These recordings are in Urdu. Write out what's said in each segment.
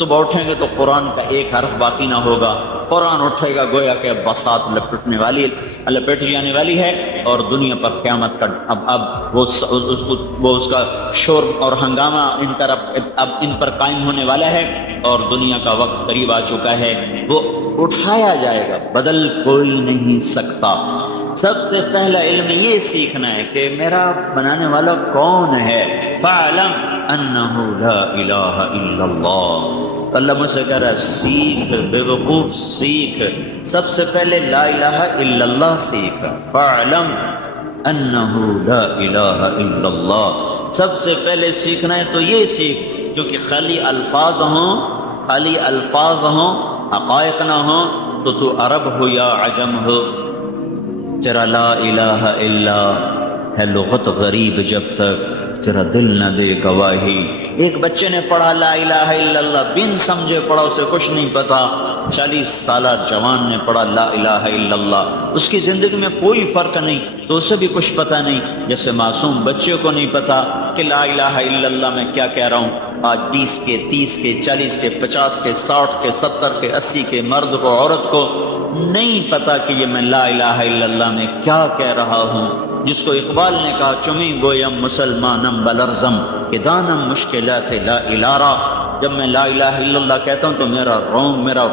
صبح اٹھیں گے تو قرآن کا ایک حرف باقی نہ ہوگا، قرآن اٹھے گا گویا کہ بساط لپٹ جانے والی ہے، اور دنیا پر قیامت کا اب وہ اس کا شور اور ہنگامہ اب ان پر قائم ہونے والا ہے، اور دنیا کا وقت قریب آ چکا ہے، وہ اٹھایا جائے گا، بدل کوئی نہیں سکتا۔ سب سے پہلا علم یہ سیکھنا ہے کہ میرا بنانے والا کون ہے۔ فَاعْلَمْ أَنَّهُ لَا إِلَٰهَ إِلَّا اللَّهُ۔ اللہ مجھ سے کہہ رہا ہے سیکھ، بے وقوف سیکھ، سب سے پہلے لا الہ الا اللہ سیکھ۔ فَاعْلَمْ أَنَّهُ لَا إِلَٰهَ إِلَّا اللَّهُ، سب سے پہلے سیکھنا ہے تو یہ سیکھ، کیونکہ خالی الفاظ ہوں حقائق نہ ہوں تو عرب ہو یا عجم ہو، تیرا لا الہ الا ہے لغت غریب جب تک تیرا دل نہ دے گواہی۔ ایک بچے نے پڑھا لا الہ الا اللہ، بن سمجھے پڑھا، اسے کچھ نہیں پتا۔ 40 سالہ جوان نے پڑھا لا الہ الا اللہ، اس کی زندگی میں کوئی فرق نہیں، تو اسے بھی کچھ پتا نہیں، جیسے معصوم بچے کو نہیں پتا کہ لا الہ الا اللہ میں کیا کہہ رہا ہوں۔ آج 20 کے 30 کے 40 کے 50 کے 60 کے 70 کے 80 کے مرد کو عورت کو نہیں پتا کہ یہ میں لا الہ الا اللہ میں کیا کہہ رہا ہوں۔ جس کو اقبال نے کہا چمی گویم مسلمانم بلرزم کہ دانم مشکلات لا الارا، جب میں لا الہ الا اللہ کہتا ہوں تو میرا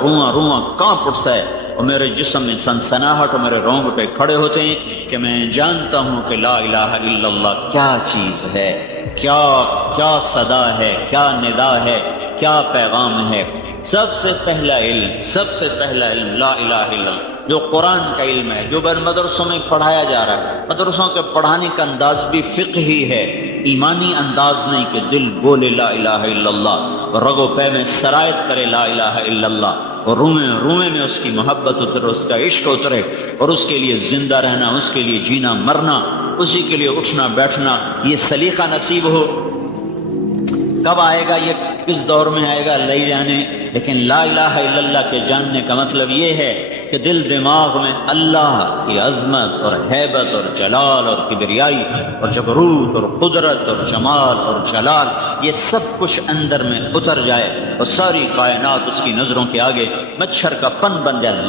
رواں کانپ اٹھتا ہے، اور میرے جسم میں سنسناہٹ اور میرے رونگٹے کھڑے ہوتے ہیں کہ میں جانتا ہوں کہ لا الہ الا اللہ کیا چیز ہے، کیا صدا ہے، کیا ندا ہے، کیا پیغام ہے۔ سب سے پہلا علم لا الہ الا اللہ، جو قرآن کا علم ہے، جو مدرسوں میں پڑھایا جا رہا ہے۔ مدرسوں کے پڑھانے کا انداز بھی فقہی ہے، ایمانی انداز نہیں کہ دل بولے لا الہ الا اللہ اور رگ و پے میں سرایت کرے لا الہ الا اللہ، اور رومے میں اس کی محبت اترے، اس کا عشق اترے، اور اس کے لیے زندہ رہنا، اس کے لیے جینا مرنا، اسی کے لیے اٹھنا بیٹھنا، یہ سلیقہ نصیب ہو۔ کب آئے گا یہ، کس دور میں آئے گا، لے جانے، لیکن لا الہ الا اللہ کے جاننے کا مطلب یہ ہے کہ دل دماغ میں اللہ کی عظمت اور ہیبت اور جلال اور کبریائی اور جبروت اور قدرت اور جمال اور جلال، یہ سب کچھ اندر میں اتر جائے، اور ساری کائنات اس کی نظروں کے آگے مچھر کا پن بن جائے۔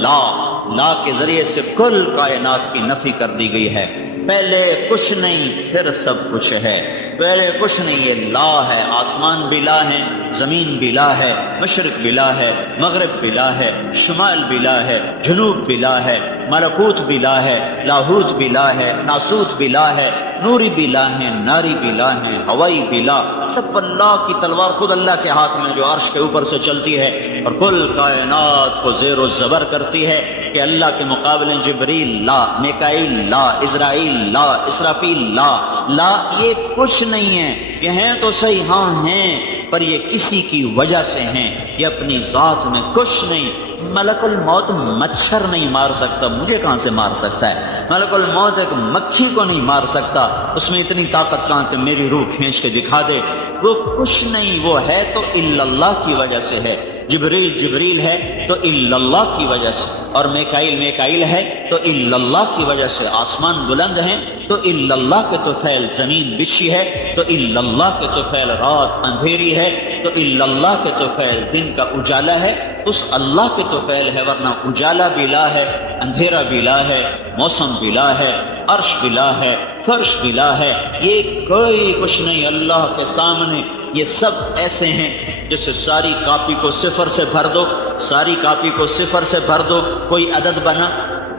لا کے ذریعے سے کل کائنات کی نفی کر دی گئی ہے، پہلے کچھ نہیں پھر سب کچھ ہے، پہلے کچھ نہیں، یہ لا ہے، آسمان بھی لا ہے، زمین بھی لا ہے، مشرق بھی لا ہے، مغرب بھی لا ہے، شمال بھی لا ہے، جنوب بھی لا ہے، ملکوت بھی لا ہے، لاہوت بھی لا ہے، ناسوت بھی لا ہے، نوری بھی لا ہے، ناری بھی لا ہے، ہوائی بھی لا، سب اللہ کی تلوار خود اللہ کے ہاتھ میں جو عرش کے اوپر سے چلتی ہے اور کل کائنات کو زیر و زبر کرتی ہے، کہ اللہ کے مقابلے جبریل لا، میکائیل لا، اسرائیل لا، اسرافیل لا، یہ کچھ نہیں ہے، یہ ہیں تو صحیح، ہاں ہیں، پر یہ کسی کی وجہ سے ہیں، یہ اپنی ذات میں کچھ نہیں۔ ملک الموت مچھر نہیں مار سکتا، مجھے کہاں سے مار سکتا ہے؟ ملک الموت ایک مکھی کو نہیں مار سکتا، اس میں اتنی طاقت کہاں کہ میری روح کھینچ کے دکھا دے؟ وہ کچھ نہیں، وہ ہے تو الا اللہ کی وجہ سے ہے۔ جبریل ہے تو الا اللہ کی وجہ سے، اور میکائیل ہے تو الا اللہ کی وجہ سے، آسمان بلند ہیں تو الا اللہ کے طفیل، زمین بچھی ہے تو الا اللہ کے طفیل، رات اندھیری ہے تو الا اللہ کے طفیل، دن کا اجالا ہے اس اللہ کے طفیل ہے، ورنہ اجالا بھی لا ہے، اندھیرا بھی لا ہے، موسم بھی لا ہے، عرش بھی لا ہے، فرش بھی لا ہے، یہ کوئی کچھ نہیں اللہ کے سامنے۔ یہ سب ایسے ہیں جیسے ساری کاپی کو صفر سے بھر دو، ساری کاپی کو صفر سے بھر دو، کوئی عدد بنا،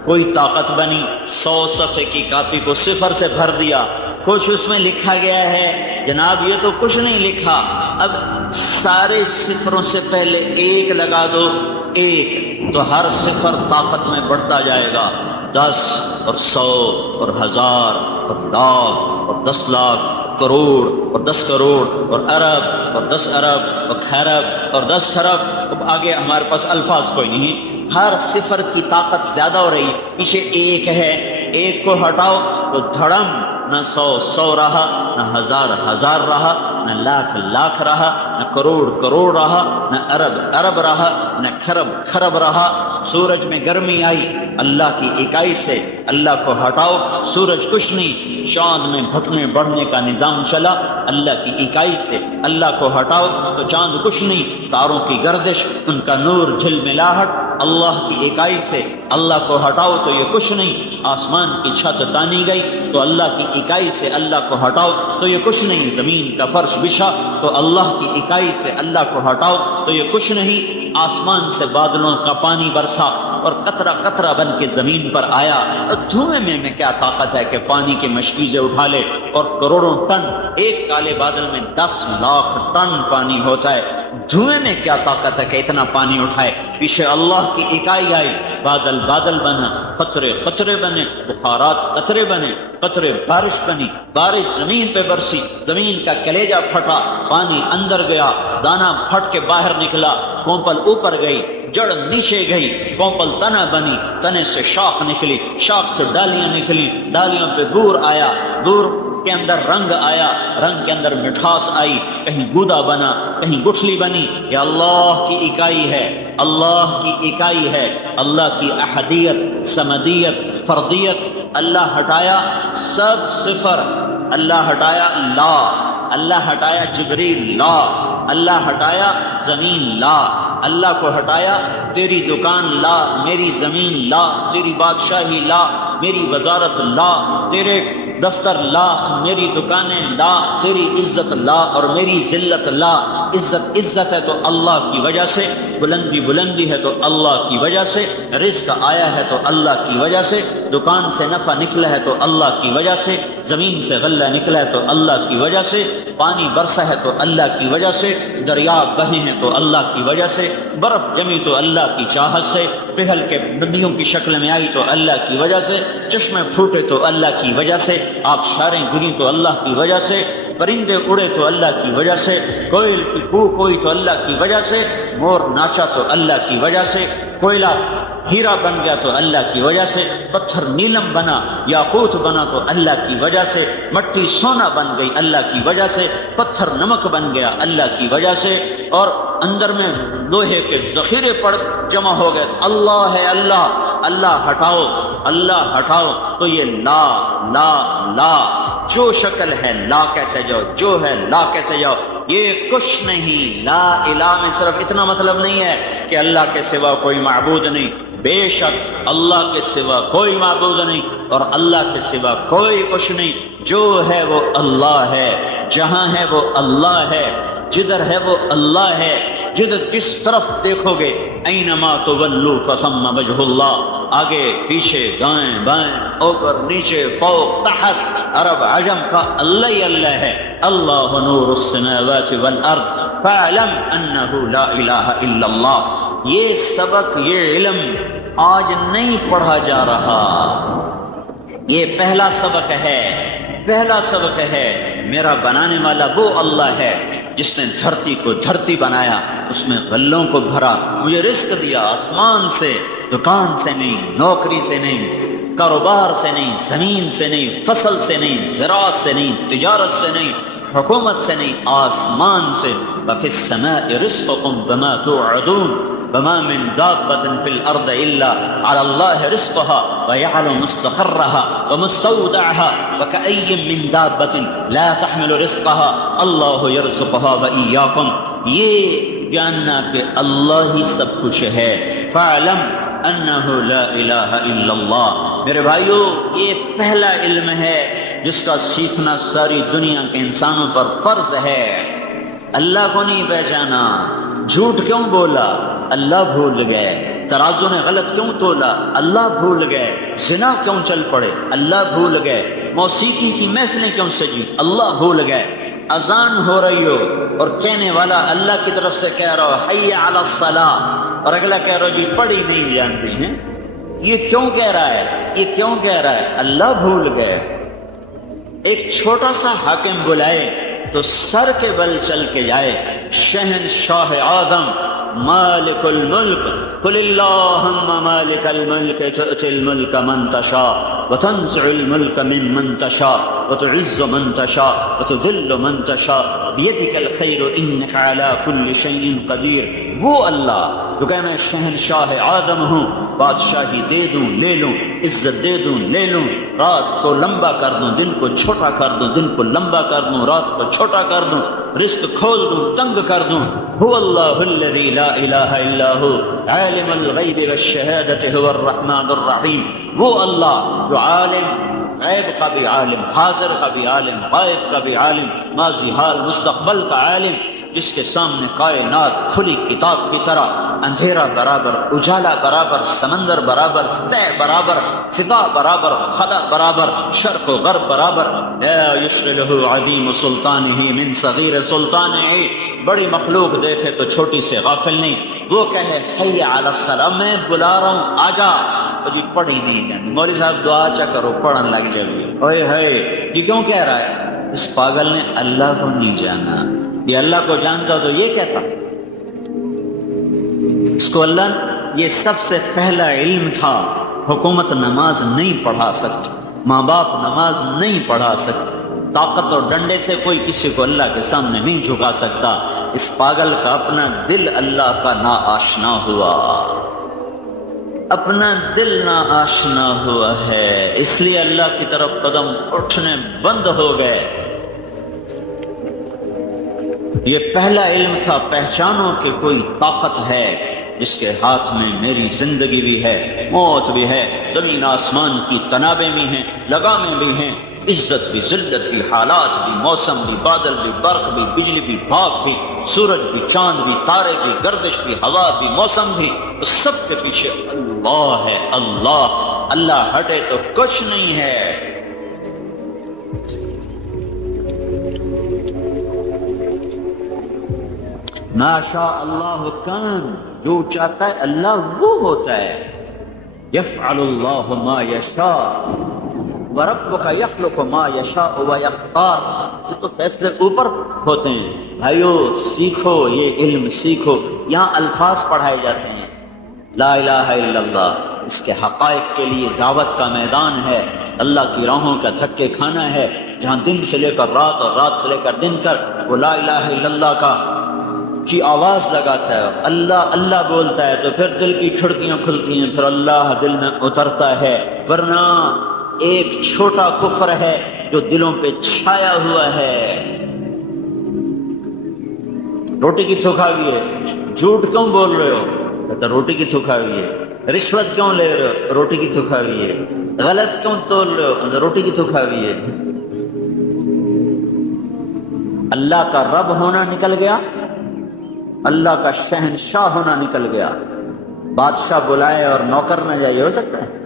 کوئی طاقت بنی، 100 صفحے کی کاپی کو صفر سے بھر دیا، کچھ اس میں لکھا گیا ہے، جناب یہ تو کچھ نہیں لکھا، اب سارے صفروں سے پہلے ایک لگا دو، ایک، تو ہر صفر طاقت میں بڑھتا جائے گا، 10 اور 100 اور 1000 اور لاکھ اور 10 لاکھ، کروڑ اور 10 کروڑ اور ارب اور 10 ارب اور خرب اور 10 خرب، اب آگے ہمارے پاس الفاظ کوئی نہیں، ہر صفر کی طاقت زیادہ ہو رہی، پیچھے ایک ہے، ایک کو ہٹاؤ تو دھڑم، نہ 100 100 رہا، نہ 1000 1000 رہا، نہ لاکھ لاکھ رہا، نہ کروڑ کروڑ رہا، نہ ارب ارب رہا، نہ کھرب کھرب رہا۔ سورج میں گرمی آئی، اللہ کی اکائی سے اللہ کو ہٹاؤ، سورج کچھ نہیں۔ چاند میں گھٹنے بڑھنے کا نظام چلا، اللہ کی اکائی سے اللہ کو ہٹاؤ تو چاند کچھ نہیں۔ تاروں کی گردش، ان کا نور جھلملاہٹ، اللہ کی اکائی سے اللہ کو ہٹاؤ تو یہ کچھ نہیں۔ آسمان کی چھت تانی گئی تو اللہ کی اکائی سے اللہ کو ہٹاؤ تو یہ کچھ نہیں۔ زمین کا فرش بچھا تو اللہ کی اکائی سے اللہ کو ہٹاؤ تو یہ کچھ نہیں۔ آسمان سے بادلوں کا پانی برسا اور قطرہ قطرہ بن کے زمین پر آیا۔ دھوئیں میں کیا طاقت ہے کہ پانی کے مشکیزیں اٹھا لے، اور کروڑوں ٹن، ایک کالے بادل میں 10 لاکھ ٹن پانی ہوتا ہے۔ دھوئیں میں کیا طاقت ہے کہ اتنا پانی اٹھائے؟ پیچھے اللہ کی اکائی آئی، بادل بادل بنا، قطرے قطرے بنے، بخارات قطرے بنے، قطرے بارش بنی، بارش زمین پہ برسی، زمین کا کلیجہ پھٹا، پانی اندر گیا، دانا پھٹ کے باہر نکلا، کونپل اوپر گئی، جڑ نیچے گئی، کونپل تنا بنی، تنے سے شاخ نکلی، شاخ سے ڈالیاں نکلی، ڈالیوں پہ بور آیا، بور کے اندر رنگ آیا، رنگ کے اندر مٹھاس آئی، کہیں گودا بنا، کہیں گٹھلی بنی۔ یہ اللہ کی اکائی ہے، اللہ کی اکائی ہے، اللہ کی احدیت، سمدیت، فردیت۔ اللہ ہٹایا سب صفر، اللہ ہٹایا لا، اللہ ہٹایا جبریل لا، اللہ ہٹایا زمین لا، اللہ کو ہٹایا تیری دکان لا، میری زمین لا، تیری بادشاہی لا، میری وزارت لا، تیرے دفتر لا، میری دکانیں لا، تیری عزت لا اور میری ذلت لا۔ عزت عزت ہے تو اللہ کی وجہ سے، بلندی بلندی ہے تو اللہ کی وجہ سے، رزق آیا ہے تو اللہ کی وجہ سے، دکان سے نفع نکلا ہے تو اللہ کی وجہ سے، زمین سے غلہ نکلا ہے تو اللہ کی وجہ سے، پانی برسا ہے تو اللہ کی وجہ سے، دریا بہے ہیں تو اللہ کی وجہ سے، برف جمی تو اللہ کی چاہت سے، پگھل کے ندیوں کی شکل میں آئی تو اللہ کی وجہ سے، چشمے پھوٹے تو اللہ کی وجہ سے، آبشاریں گری تو اللہ کی وجہ سے، پرندے اڑے تو اللہ کی وجہ سے، کوئل کی کوک ہوئی تو اللہ کی وجہ سے، مور ناچا تو اللہ کی وجہ سے، کوئلہ ہیرا بن گیا تو اللہ کی وجہ سے، پتھر نیلم بنا، یاقوت بنا تو اللہ کی وجہ سے، مٹی سونا بن گئی اللہ کی وجہ سے، پتھر نمک بن گیا اللہ کی وجہ سے، اور اندر میں لوہے کے ذخیرے پڑ جمع ہو گئے۔ اللہ ہے اللہ، اللہ ہٹاؤ، اللہ ہٹاؤ تو یہ لا لا لا، جو شکل ہے لا کہتے جاؤ، جو ہے لا کہتے جاؤ، یہ کچھ نہیں۔ لا الہ میں صرف اتنا مطلب نہیں ہے کہ اللہ کے سوا کوئی معبود نہیں، بے شک اللہ کے سوا کوئی معبود نہیں اور اللہ کے سوا کوئی کچھ نہیں۔ جو ہے وہ اللہ ہے، جہاں ہے وہ اللہ ہے، جدھر ہے وہ اللہ ہے، جدھر جس طرف دیکھو گے، اینما تولوا فثم وجہ اللہ، آگے پیچھے دائیں بائیں اوپر نیچے فوق تحت، عرب عجم کا اللہ ہی اللہ ہے۔ اللہ نور السماوات والارض فاعلم انہ لا الہ الا اللہ۔ یہ سبق، یہ علم آج نہیں پڑھا جا رہا، یہ پہلا سبق ہے، پہلا سبق ہے۔ میرا بنانے والا وہ اللہ ہے جس نے دھرتی کو دھرتی بنایا، اس میں غلوں کو بھرا، مجھے رزق دیا آسمان سے، دکان سے نہیں، نوکری سے نہیں، کاروبار سے نہیں، زمین سے نہیں، فصل سے نہیں، زراعت سے نہیں، تجارت سے نہیں، حکومت سے نہیں، آسمان سے۔ وَفِي السَّمَاءِ رِزْقُكُمْ وَمَا تُوعَدُونَ وَمَا مِن دَابَّةٍ فِي الْأَرْضِ إِلَّا عَلَى اللَّهِ رِزْقُهَا وَيَعْلَمُ مُسْتَقَرَّهَا وَمُسْتَوْدَعَهَا وَكَأَيٍّ مِّن دَابَّةٍ لَا تَحْمِلُ رِزْقَهَا اللَّهُ يَرْزُقُهَا وَإِيَّاكُمْ۔ یہ جاننا کہ اللہ ہی سب کچھ ہے۔ فَاعْلَمْ أَنَّهُ لَا إِلَٰهَ إِلَّا اللَّهُ۔ میرے بھائیو، یہ پہلا علم ہے جس کا سیکھنا ساری دنیا کے انسانوں پر فرض ہے۔ اللہ کو نہیں پہچانا، جھوٹ کیوں بولا؟ اللہ بھول گئے۔ ترازو نے غلط کیوں تولا؟ اللہ بھول گئے۔ زنا کیوں چل پڑے؟ اللہ بھول گئے۔ موسیقی کی محفلیں کیوں سجی؟ اللہ بھول گئے۔ اذان ہو رہی ہو اور کہنے والا اللہ کی طرف سے کہہ رہا ہو حی علی الصلاۃ، اور اگلا کہہ رہا ہو جی پڑھی نہیں جانتے ہیں، یہ کیوں کہہ رہا ہے؟ یہ کیوں کہہ رہا ہے؟ اللہ بھول گئے۔ ایک چھوٹا سا حاکم بلائے تو سر کے بل چل کے جائے، شہنشاہ آدم مالک الملک قل اللہم مالک الملک تؤتی الملک من تشاء وتنزع الملك ممن تشاء وتعز من تشاء وتذل من تشاء بيدك الخير انك على كل شيء قدیر. وہ اللہ جو کہ میں شہنشاہ آدم ہوں، بادشاہی دے دوں لے لوں، عزت دے دوں لے لوں، رات کو لمبا کر دوں دن کو چھوٹا کر دوں، دن کو لمبا کر دوں رات کو چھوٹا کر دوں، رزق کھول دوں تنگ کر دوں. هو اللہ الذی لا الہ الا هو عالم الغیب والشہادۃ هو الرحمن الرحیم. وہ اللہ جو عالم، غیب کا بھی عالم، حاضر کا بھی عالم، غائب کا بھی عالم، ماضی حال مستقبل کا عالم، جس کے سامنے کائنات کھلی کتاب کی طرح، اندھیرا برابر اجالا برابر، سمندر برابر، طے برابر، فضا برابر، خدا برابر، شرق و غرب برابر. لا یشغلہ عظیم سلطانہ من صغیر سلطانہ. بڑی مخلوق دیکھے تو چھوٹی سے غافل نہیں. وہ کہے حی علی الصلاۃ، میں بلا رہا ہوں آجا. تو جی پڑھی نہیں جاتی، مولوی صاحب دعا چا کرو پڑھن لگ جائے. اوئے ہے یہ کیوں کہہ رہا ہے؟ اس پاگل نے اللہ کو نہیں جانا. یہ اللہ کو جانتا تو یہ کہتا. اس کو اللہ یہ سب سے پہلا علم تھا. حکومت نماز نہیں پڑھا سکتی، ماں باپ نماز نہیں پڑھا سکتے، طاقت اور ڈنڈے سے کوئی کسی کو اللہ کے سامنے نہیں جھکا سکتا. اس پاگل کا اپنا دل اللہ کا نا آشنا ہوا، اپنا دل نا آشنا ہوا ہے، اس لیے اللہ کی طرف قدم اٹھنے بند ہو گئے. یہ پہلا علم تھا، پہچانو کہ کوئی طاقت ہے جس کے ہاتھ میں میری زندگی بھی ہے، موت بھی ہے، زمین آسمان کی تنابیں بھی ہیں، لگامیں بھی ہیں، عزت بھی، ذلت بھی، حالات بھی، موسم بھی، بادل بھی، برق بھی، بجلی بھی، بھاپ بھی، سورج بھی، چاند بھی، تارے بھی، گردش بھی، ہوا بھی، موسم بھی، اس سب کے پیچھے اللہ ہے. اللہ اللہ ہٹے تو کچھ نہیں ہے. ما شاء اللہ کان، جو چاہتا ہے اللہ وہ ہوتا ہے. یفعل اللہ ما یشاء وربک یخلق ما یشاء ویختار. یہ تو فیصلے اوپر ہوتے ہیں. بھائیو سیکھو، یہ علم سیکھو. یہاں الفاظ پڑھائے جاتے ہیں، لا الہ الا اللہ. اس کے حقائق کے لیے دعوت کا میدان ہے، اللہ کی راہوں کا دھکے کھانا ہے. جہاں دن سے لے کر رات اور رات سے لے کر دن تک وہ لا الہ الا اللہ کی آواز لگاتا ہے، اللہ اللہ بولتا ہے، تو پھر دل کی کھڑکیاں کھلتی ہیں، پھر اللہ دل میں اترتا ہے. ورنہ ایک چھوٹا کفر ہے جو دلوں پہ چھایا ہوا ہے. روٹی کی تھوکا ہوئی ہے، جھوٹ کیوں بول رہے ہو؟ کہتا روٹی کی تھوکا ہوئی ہے. رشوت کیوں لے رہے ہو؟ روٹی کی تھوکا ہوئی ہے. غلط کیوں تول رہے ہو؟ روٹی کی تھوکا ہوئی ہے. اللہ کا رب ہونا نکل گیا، اللہ کا شہنشاہ ہونا نکل گیا. بادشاہ بلائے اور نوکر نہ جائے، یہ ہو سکتا ہے؟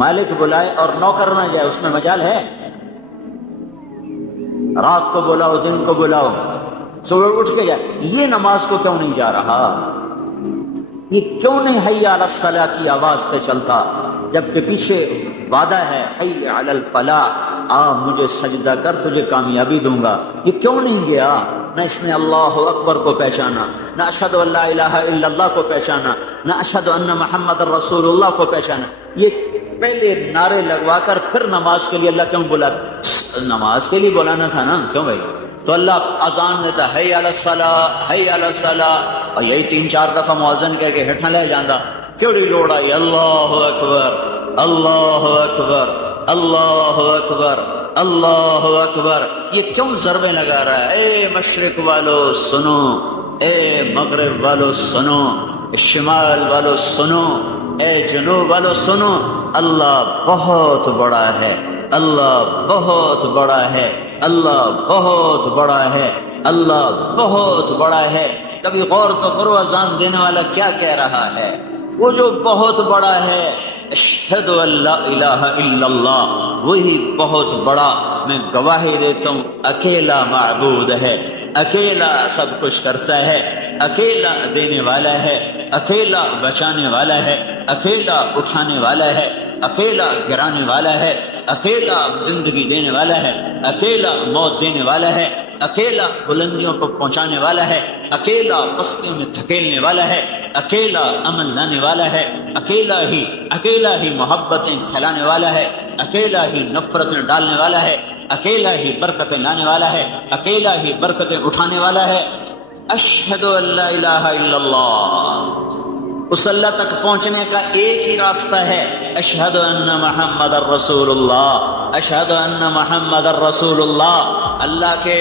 مالک بلائے اور نوکر نہ جائے، اس میں مجال ہے؟ رات کو بلاؤ دن کو بلاؤ، صبح اٹھ کے جائے. یہ نماز کو کیوں نہیں جا رہا؟ یہ کیوں نہیں حی علی الصلاۃ کی آواز پہ چلتا، جبکہ پیچھے وعدہ ہے حی علی الفلاح، آ مجھے سجدہ کر تجھے کامیابی دوں گا. یہ کیوں نہیں گیا؟ نہ اس نے اللہ اکبر کو پہچانا، نہ اشہد ان لا الہ الا اللہ کو پہچانا، نہ اشہد ان محمد رسول اللہ کو پہچانا. یہ پہلے نعرے لگوا کر پھر نماز کے لیے اللہ کیوں بلا؟ نماز کے لیے بلانا تھا نا، کیوں بھائی؟ تو اللہ اذان دیتا حی علی الصلاۃ حی علی الصلاۃ، اور یہی 3-4 دفعہ مؤذن کہہ کے ہٹھا لے جاندہ. کیڑی لوڑ آئی اللہ اکبر اللہ اکبر اللہ اکبر اللہ اکبر. یہ کیوں ضربیں لگا رہا ہے؟ اے مشرق والو سنو، اے مغرب والو سنو، شمال والو سنو، اے جنوب والو سنو. اللہ بہت بڑا ہے، اللہ بہت بڑا ہے، اللہ بہت بڑا ہے، اللہ بہت بڑا ہے. کبھی غور تو کرو اذان دینے والا کیا کہہ رہا ہے؟ وہ جو بہت بڑا ہے، اشہد ان لا الہ الا اللہ، وہی بہت بڑا. میں گواہی دیتا ہوں اکیلا معبود ہے، اکیلا سب کچھ کرتا ہے، اکیلا دینے والا ہے، اکیلا بچانے والا ہے، اکیلا اٹھانے والا ہے، اکیلا گرانے والا ہے، اکیلا زندگی دینے والا ہے، اکیلا موت دینے والا ہے، اکیلا بلندیوں کو پہنچانے والا ہے، اکیلا پستیوں میں دھکیلنے والا ہے، اکیلا امن لانے والا ہے، اکیلا ہی محبتیں پھیلانے والا ہے، اکیلا ہی نفرتیں ڈالنے والا ہے، اکیلا ہی برکتیں لانے والا ہے، اکیلا ہی برکتیں اٹھانے والا ہے۔ اشہد ان لا الہ الا اللہ، اس اللہ تک پہنچنے کا ایک ہی راستہ ہے، اشہد ان محمد الرسول اللہ، اشہد ان محمد الرسول اللہ۔ اللہ کے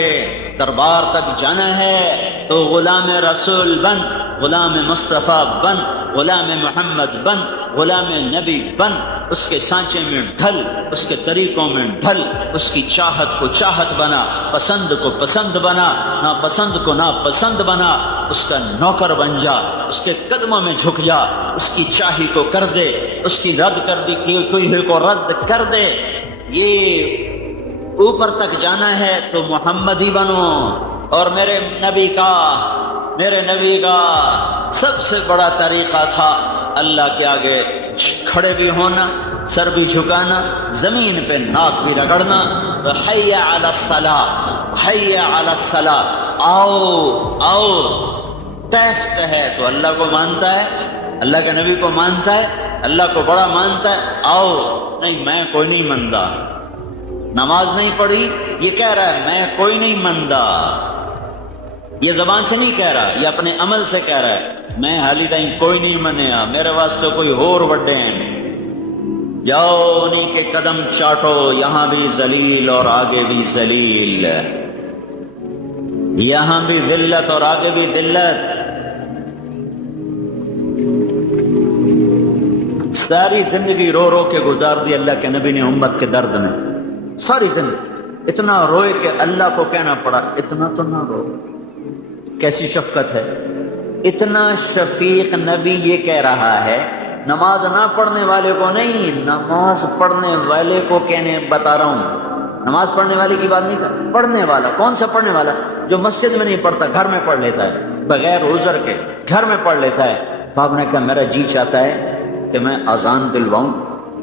دربار تک جانا ہے تو غلام رسول بن، غلام مصطفیٰ بن، غلام محمد بن، غلام نبی بن، اس کے سانچے میں ڈھل، اس کے طریقوں میں ڈھل، اس کی چاہت کو چاہت بنا، پسند کو پسند بنا، ناپسند کو ناپسند بنا، اس کا نوکر بن جا، اس کے قدموں میں جھک جا، اس کی چاہی کو کر دے، اس کی رد کر دی کوئی کو رد کر دے۔ یہ اوپر تک جانا ہے تو محمدی بنو۔ اور میرے نبی کا سب سے بڑا طریقہ تھا اللہ کے آگے کھڑے بھی ہونا، سر بھی جھکانا، زمین پہ ناک بھی رگڑنا، تو حی علی الصلاۃ، حی علی الصلاۃ، آؤ۔ ٹیسٹ ہے تو اللہ کو مانتا ہے، اللہ کے نبی کو مانتا ہے، اللہ کو بڑا مانتا ہے، آؤ۔ نہیں، میں کوئی نہیں مانتا، نماز نہیں پڑھی، یہ کہہ رہا ہے میں کوئی نہیں مانتا، یہ زبان سے نہیں کہہ رہا، یہ اپنے عمل سے کہہ رہا ہے، میں حالی تائیں کوئی نہیں منیا، میرے واسطے کوئی اور وڈے ہیں۔ جاؤ انہیں کے قدم چاٹو، یہاں بھی ذلیل اور آگے بھی ذلیل، یہاں بھی ذلت اور آگے بھی ذلت۔ ساری زندگی رو رو کے گزار دی اللہ کے نبی نے امت کے درد میں، ساری زندگی اتنا روئے کہ اللہ کو کہنا پڑا اتنا تو نہ رو۔ کیسی شفقت ہے، اتنا شفیق نبی یہ کہہ رہا ہے، نماز نہ پڑھنے والے کو نہیں، نماز پڑھنے والے کو کہنے بتا رہا ہوں، نماز پڑھنے والے کی بات نہیں کر، پڑھنے والا۔ کون سا پڑھنے والا؟ جو مسجد میں نہیں پڑھتا، گھر میں پڑھ لیتا ہے بغیر عذر کے، گھر میں پڑھ لیتا ہے۔ تو آپ نے کہا میرا جی چاہتا ہے کہ میں اذان دلواؤں،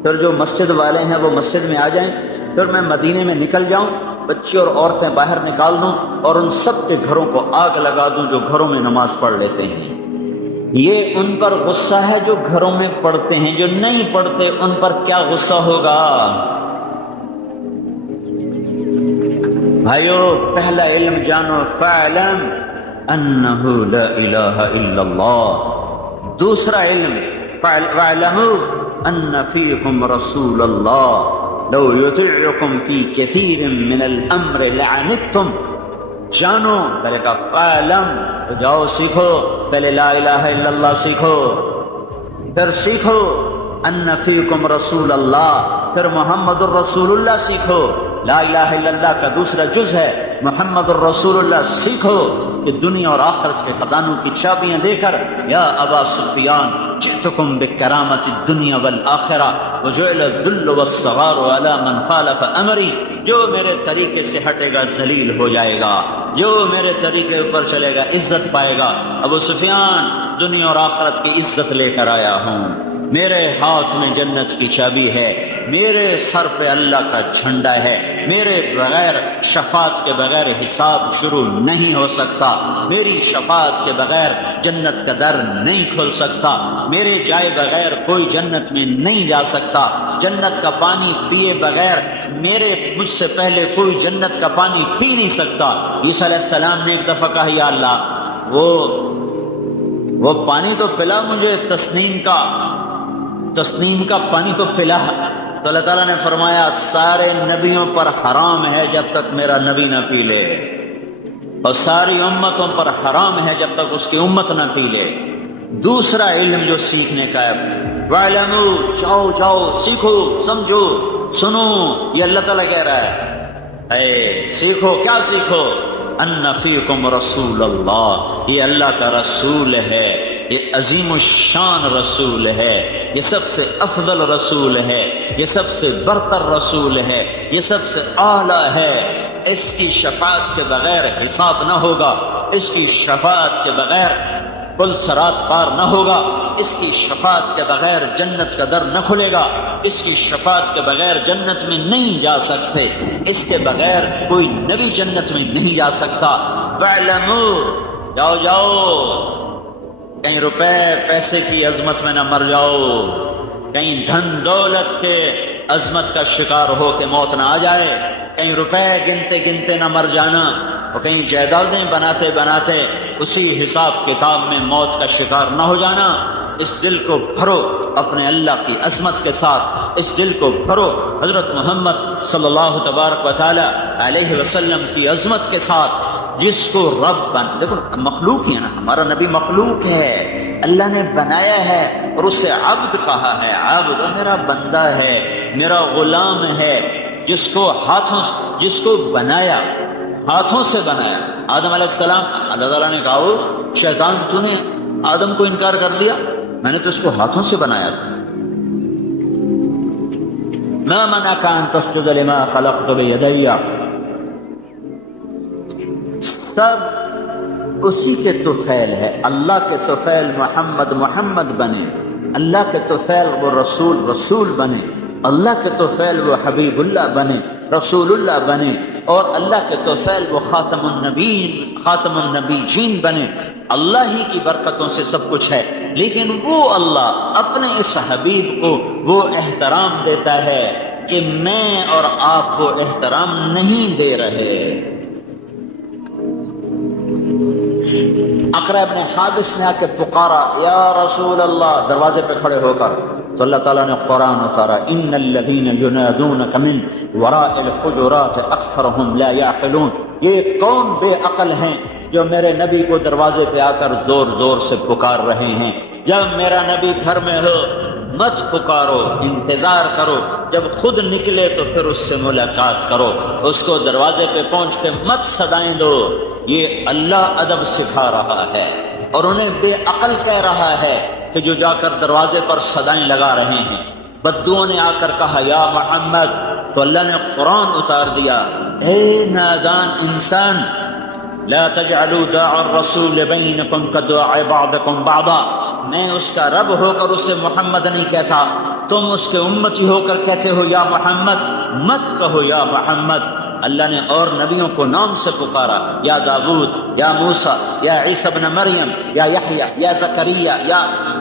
پھر جو مسجد والے ہیں وہ مسجد میں آ جائیں، پھر میں مدینے میں نکل جاؤں، بچے اور عورتیں باہر نکال دوں اور ان سب کے گھروں کو آگ لگا دوں جو گھروں میں نماز پڑھ لیتے ہیں۔ یہ ان پر غصہ ہے جو گھروں میں پڑھتے ہیں، جو نہیں پڑھتے ان پر کیا غصہ ہوگا؟ بھائیو، پہلا علم جانو، فاعلم انہ لا الہ الا اللہ۔ دوسرا علم، فاعلموا ان فیکم رسول اللہ لو یطیعکم فی کثیر من الامر لعنتم۔ جانو، پہلے کہا فاعلم، تو جاؤ سیکھو، پہلے لا الہ الا اللہ سیکھو، پھر سیکھو ان فیکم رسول اللہ، پھر محمد الرسول اللہ سیکھو۔ لا الہ الا اللہ کا دوسرا جز ہے محمد الرسول اللہ۔ سیکھو کہ دنیا اور آخرت کے خزانوں کی چابیاں دے کر، یا ابا سفیان جئتکم بکرامت الدنیا والآخرہ وجعل الذل والصغار علی من خالف امری۔ جو میرے طریقے سے ہٹے گا ذلیل ہو جائے گا، جو میرے طریقے اوپر چلے گا عزت پائے گا۔ ابو سفیان، دنیا اور آخرت کی عزت لے کر آیا ہوں، میرے ہاتھ میں جنت کی چابی ہے، میرے سر پہ اللہ کا جھنڈا ہے، میرے بغیر شفاعت کے بغیر حساب شروع نہیں ہو سکتا، میری شفاعت کے بغیر جنت کا در نہیں کھل سکتا، میرے جائے بغیر کوئی جنت میں نہیں جا سکتا، جنت کا پانی پیے بغیر مجھ سے پہلے کوئی جنت کا پانی پی نہیں سکتا۔ عیسیٰ علیہ السلام نے ایک دفعہ کہا یا اللہ وہ پانی تو پلا مجھے، تسنیم کا پانی تو پلا۔ تو اللہ تعالیٰ نے فرمایا سارے نبیوں پر حرام ہے جب تک میرا نبی نہ پی لے، اور ساری امتوں پر حرام ہے جب تک اس کی امت نہ پی لے۔ دوسرا علم جو سیکھنے کا ہے، وَاعْلَمُوا، جاؤ سیکھو، سمجھو، سنو، یہ اللہ تعالیٰ کہہ رہا ہے، سیکھو۔ کیا سیکھو؟ ان فیکم رسول اللہ، یہ اللہ کا رسول ہے، یہ عظیم الشان رسول ہے، یہ سب سے افضل رسول ہے، یہ سب سے برتر رسول ہے، یہ سب سے اعلیٰ ہے۔ اس کی شفاعت کے بغیر حساب نہ ہوگا، اس کی شفاعت کے بغیر پل صراط پار نہ ہوگا، اس کی شفاعت کے بغیر جنت کا در نہ کھلے گا، اس کی شفاعت کے بغیر جنت میں نہیں جا سکتے، اس کے بغیر کوئی نبی جنت میں نہیں جا سکتا۔ وَاعْلَمُوا، جاؤ، کہیں کہیں روپے پیسے کی عظمت میں نہ مر جاؤ، کہیں دھن دولت کے عظمت کا شکار ہو کے موت نہ آ جائے، کہیں روپے گنتے گنتے نہ مر جانا، اور کہیں جائیدادیں بناتے بناتے اسی حساب کتاب میں موت کا شکار نہ ہو جانا۔ اس دل کو بھرو اپنے اللہ کی عظمت کے ساتھ، اس دل کو بھرو حضرت محمد صلی اللہ تبارک و تعالی علیہ وسلم کی عظمت کے ساتھ، جس کو رب دیکھو مخلوق ہے نا، ہمارا نبی مخلوق ہے، اللہ نے بنایا ہے اور اسے عبد کہا ہے، عبد میرا بندہ ہے، میرا غلام ہے، جس کو بنایا، ہاتھوں سے بنایا۔ آدم علیہ السلام، اللہ تعالیٰ نے کہا شیطان تو نے آدم کو انکار کر دیا، میں نے تو اس کو ہاتھوں سے بنایا تھا۔ ما منعك ان تسجد لما خلقت بيدي، سب اسی کے طفیل ہے، اللہ کے طفیل محمد بنے، اللہ کے طفیل وہ رسول بنے، اللہ کے طفیل وہ حبیب اللہ بنے، رسول اللہ بنے، اور اللہ کے طفیل وہ خاتم النبیین بنے۔ اللہ ہی کی برکتوں سے سب کچھ ہے، لیکن وہ اللہ اپنے اس حبیب کو وہ احترام دیتا ہے کہ میں اور آپ کو احترام نہیں دے رہے۔ اقرا ابن حابس نے آ کے پکارا یا رسول اللہ، دروازے پہ کھڑے ہو کر، تو اللہ تعالیٰ نے قرآن اتارا، ان الذین ینادونک من وراء الحجرات اکثرهم لا یعقلون، یہ کون بے عقل ہیں جو میرے نبی کو دروازے پہ آ کر زور زور سے پکار رہے ہیں۔ جب میرا نبی گھر میں ہو مت پکارو، انتظار کرو، جب خود نکلے تو پھر اس سے ملاقات کرو، اس کو دروازے پہ پہنچ کے مت صدائیں دو۔ یہ اللہ ادب سکھا رہا ہے اور انہیں بے عقل کہہ رہا ہے کہ جو جا کر دروازے پر صدائیں لگا رہے ہیں۔ بدوؤں نے آ کر کہا یا محمد، تو اللہ نے قرآن اتار دیا، اے نادان انسان، لا تجعلوا داع الرسول بینکم کدعاء بعضکم بعضا، میں اس کا رب ہو کر اسے محمد نہیں کہتا، تم اس کے امتی ہو کر کہتے ہو یا محمد، مت کہو یا محمد۔ اللہ نے اور نبیوں کو نام سے پکارا، یا داؤد، یا موسیٰ، یا عیسیٰ ابن مریم، یا یحییٰ، یا زکریا،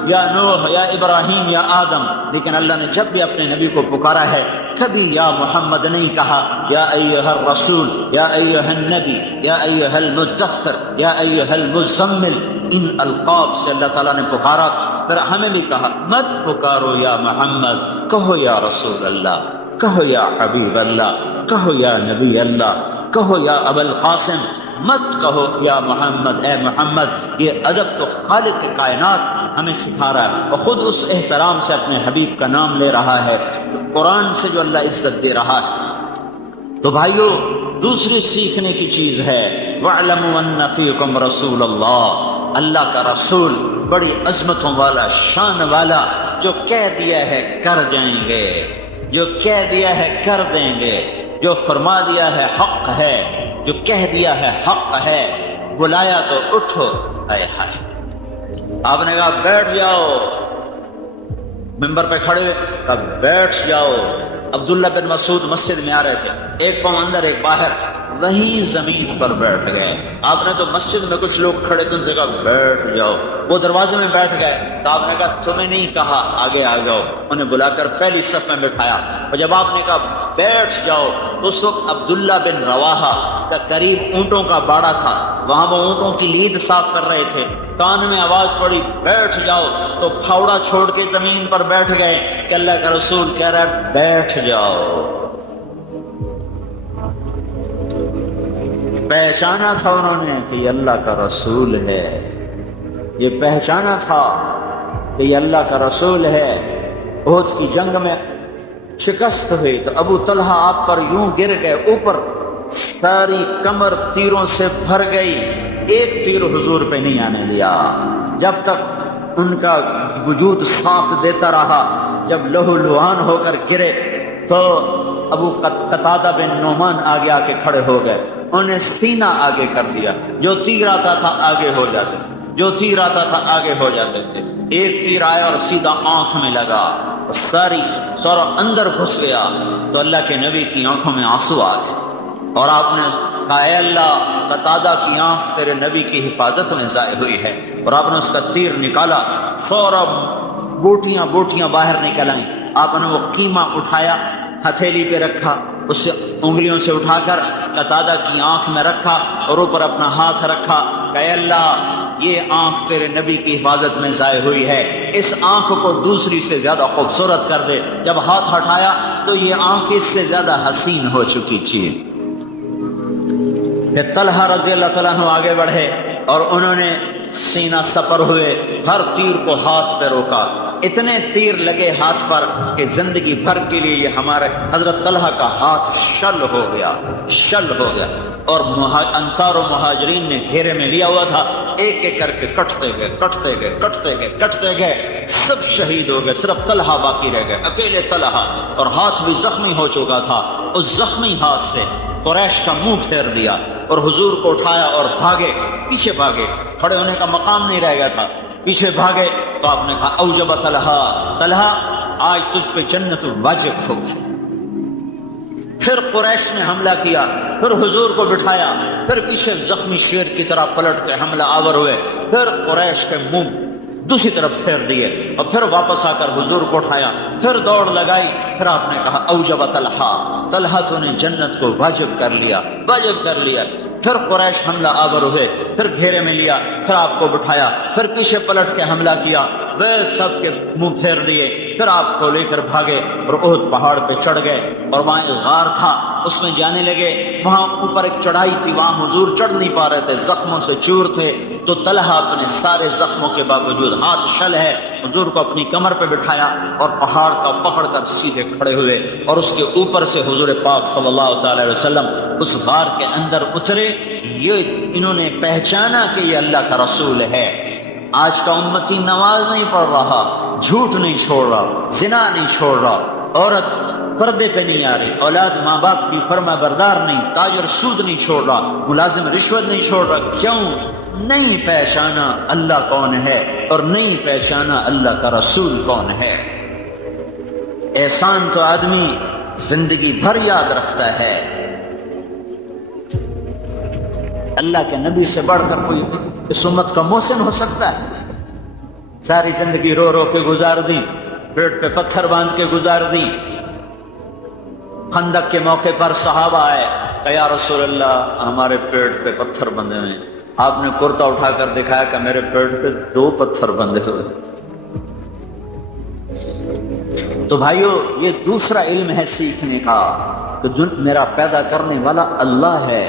یا نوح، یا ابراہیم، یا آدم، لیکن اللہ نے جب بھی اپنے نبی کو پکارا ہے کبھی یا محمد نہیں کہا۔ یا ایھا الرسول، یا ایھا النبی، یا ایھا المدثر، یا ایھا المزمل، ان القاب سے اللہ تعالیٰ نے پکارا۔ پھر ہمیں بھی کہا مت پکارو یا محمد، کہو یا رسول اللہ، کہو یا حبیب اللہ، کہو یا نبی اللہ، کہو یا ابا القاسم، مت کہو یا محمد، اے محمد۔ یہ ادب تو خالق کائنات ہمیں سکھا رہا ہے، اور خود اس احترام سے اپنے حبیب کا نام لے رہا ہے، قرآن سے جو اللہ عزت دے رہا ہے۔ تو بھائیو، دوسری سیکھنے کی چیز ہے وَاعْلَمُوا أَنَّ فِيكُمْ رَسُولَ اللَّهِ، اللہ کا رسول بڑی عظمتوں والا، شان والا، جو کہہ دیا ہے کر جائیں گے، جو کہہ دیا ہے کر دیں گے، جو فرما دیا ہے حق ہے، جو کہہ دیا ہے حق ہے، بلایا تو اٹھو۔ ہائے ہائے، آپ نے کہا بیٹھ جاؤ، ممبر پہ کھڑے ہوئے کہا بیٹھ جاؤ۔ عبداللہ بن مسعود مسجد میں آ رہے تھے، ایک پاؤں اندر ایک باہر، وہیں زمین پر بیٹھ گئے۔ آپ نے تو مسجد میں کچھ لوگ کھڑے تھے، ان سے کہا بیٹھ جاؤ، وہ دروازے میں بیٹھ گئے، تو آپ نے کہا تمہیں نہیں کہا آگے آ جاؤ، انہیں بلا کر پہلی صف میں بٹھایا، اور جب آپ نے کہا بیٹھ جاؤ، اس وقت عبداللہ بن رواحہ کا قریب اونٹوں کا باڑا تھا، وہاں وہ اونٹوں کی لید صاف کر رہے تھے، کان میں آواز پڑی بیٹھ جاؤ، تو پھاوڑا چھوڑ کے زمین پر بیٹھ گئے کہ اللہ کا رسول کہہ رہا ہے بیٹھ جاؤ۔ پہچانا تھا انہوں نے کہ یہ اللہ کا رسول ہے، یہ پہچانا تھا کہ یہ اللہ کا رسول ہے۔ احد کی جنگ میں شکست ہوئی تو ابو طلحہ آپ پر یوں گر گئے، اوپر ساری کمر تیروں سے بھر گئی، ایک تیر حضور پہ نہیں آنے دیا جب تک ان کا وجود ساتھ دیتا رہا۔ جب لہو لہان ہو کر گرے تو ابو قتادہ بن نعمان آگے آ کے کھڑے ہو گئے، انہیں سینہ آگے کر دیا، جو تیر آتا تھا آگے ہو جاتے تھے، جو تیر آتا تھا آگے ہو جاتے تھے۔ ایک تیر آیا اور سیدھا آنکھ میں لگا، سارا اندر گھس گیا، تو اللہ کے نبی کی آنکھوں میں آنسو آ گئے، اور آپ نے کہا اے اللہ، قتادہ کی آنکھ تیرے نبی کی حفاظت میں ضائع ہوئی ہے، اور آپ نے اس کا تیر نکالا، فوراً بوٹیاں بوٹیاں باہر نکل آئیں۔ آپ نے وہ قیمہ اٹھایا، ہتھیلی پہ رکھا، اس سے انگلیوں سے اٹھا کر قتادہ کی آنکھ میں رکھا اور اوپر اپنا ہاتھ رکھا کہ اے اللہ یہ آنکھ تیرے نبی کی حفاظت میں ضائع ہوئی ہے، اس آنکھ کو دوسری سے زیادہ خوبصورت کر دے۔ جب ہاتھ ہٹایا تو یہ آنکھ اس سے زیادہ حسین ہو چکی تھی۔ پھر طلحہ رضی اللہ تعالیٰ عنہ آگے بڑھے اور انہوں نے سینہ سپر ہوئے، ہر تیر کو ہاتھ پہ روکا، اتنے تیر لگے ہاتھ پر کہ زندگی بھر کے لیے یہ ہمارے حضرت طلحہ کا ہاتھ شل ہو گیا اور انصار و مہاجرین نے گھیرے میں لیا ہوا تھا، ایک ایک کر کے کٹتے گئے، سب شہید ہو گئے، صرف طلحہ باقی رہ گئے، اکیلے طلحہ، اور ہاتھ بھی زخمی ہو چکا تھا۔ اس زخمی ہاتھ سے قریش کا منہ پھیر دیا اور حضور کو اٹھایا اور بھاگے، پیچھے بھاگے، کھڑے ہونے کا مقام نہیں رہ گیا تھا، پیچھے بھاگے تو آپ نے کہا اوجب طلحہ آج تجھ پہ جنت واجب ہوگی۔ پھر قریش نے حملہ کیا، پھر حضور کو بٹھایا، پھر پیچھے زخمی شیر کی طرح پلٹ کے حملہ آور ہوئے، پھر قریش کے منہ دوسری طرف پھیر دیے اور پھر واپس آ کر حضور کو اٹھایا، پھر دوڑ لگائی، پھر آپ نے کہا اوجب طلحہ تو نے جنت کو واجب کر لیا۔ پھر قریش حملہ آور ہوئے، پھر گھیرے میں لیا، پھر آپ کو بٹھایا، پھر پیچھے پلٹ کے حملہ کیا، وہ سب کے منہ پھیر دیے، پھر آپ کو لے کر بھاگے اور احد پہاڑ پہ چڑھ گئے اور وہاں ایک غار تھا، اس میں جانے لگے، وہاں اوپر ایک چڑھائی تھی، وہاں حضور چڑھ نہیں پا رہے تھے، زخموں سے چور تھے، تو طلحہ اپنے سارے زخموں کے باوجود ہاتھ شل ہے، حضور کو اپنی کمر پہ بٹھایا اور پہاڑ کا پکڑ کر سیدھے کھڑے ہوئے اور اس کے اوپر سے حضور پاک صلی اللہ تعالی علیہ وسلم اس غار کے اندر اترے۔ یہ انہوں نے پہچانا کہ یہ اللہ کا رسول ہے۔ آج کا امتی نماز نہیں پڑھ رہا، جھوٹ نہیں چھوڑ رہا، زنا نہیں چھوڑ رہا، عورت پردے پہ نہیں آ رہی، اولاد ماں باپ کی فرما بردار نہیں، تاجر سود نہیں چھوڑ رہا، ملازم رشوت نہیں چھوڑ رہا۔ کیوں؟ نہیں پہچانا اللہ کون ہے اور نہیں پہچانا اللہ کا رسول کون ہے۔ احسان تو آدمی زندگی بھر یاد رکھتا ہے، اللہ کے نبی سے بڑھ کر کوئی اس امت کا محسن ہو سکتا ہے؟ ساری زندگی رو رو کے گزار دی، پیٹ پہ پتھر باندھ کے گزار دی۔ خندق کے موقع پر صحابہ آئے کہ یا رسول اللہ ہمارے پیٹ پہ پتھر بندھے ہوئے، آپ نے کرتا اٹھا کر دکھایا کہ میرے پیٹ پہ 2 پتھر بندھے ہوئے۔ تو بھائیو یہ دوسرا علم ہے سیکھنے کا کہ میرا پیدا کرنے والا اللہ ہے،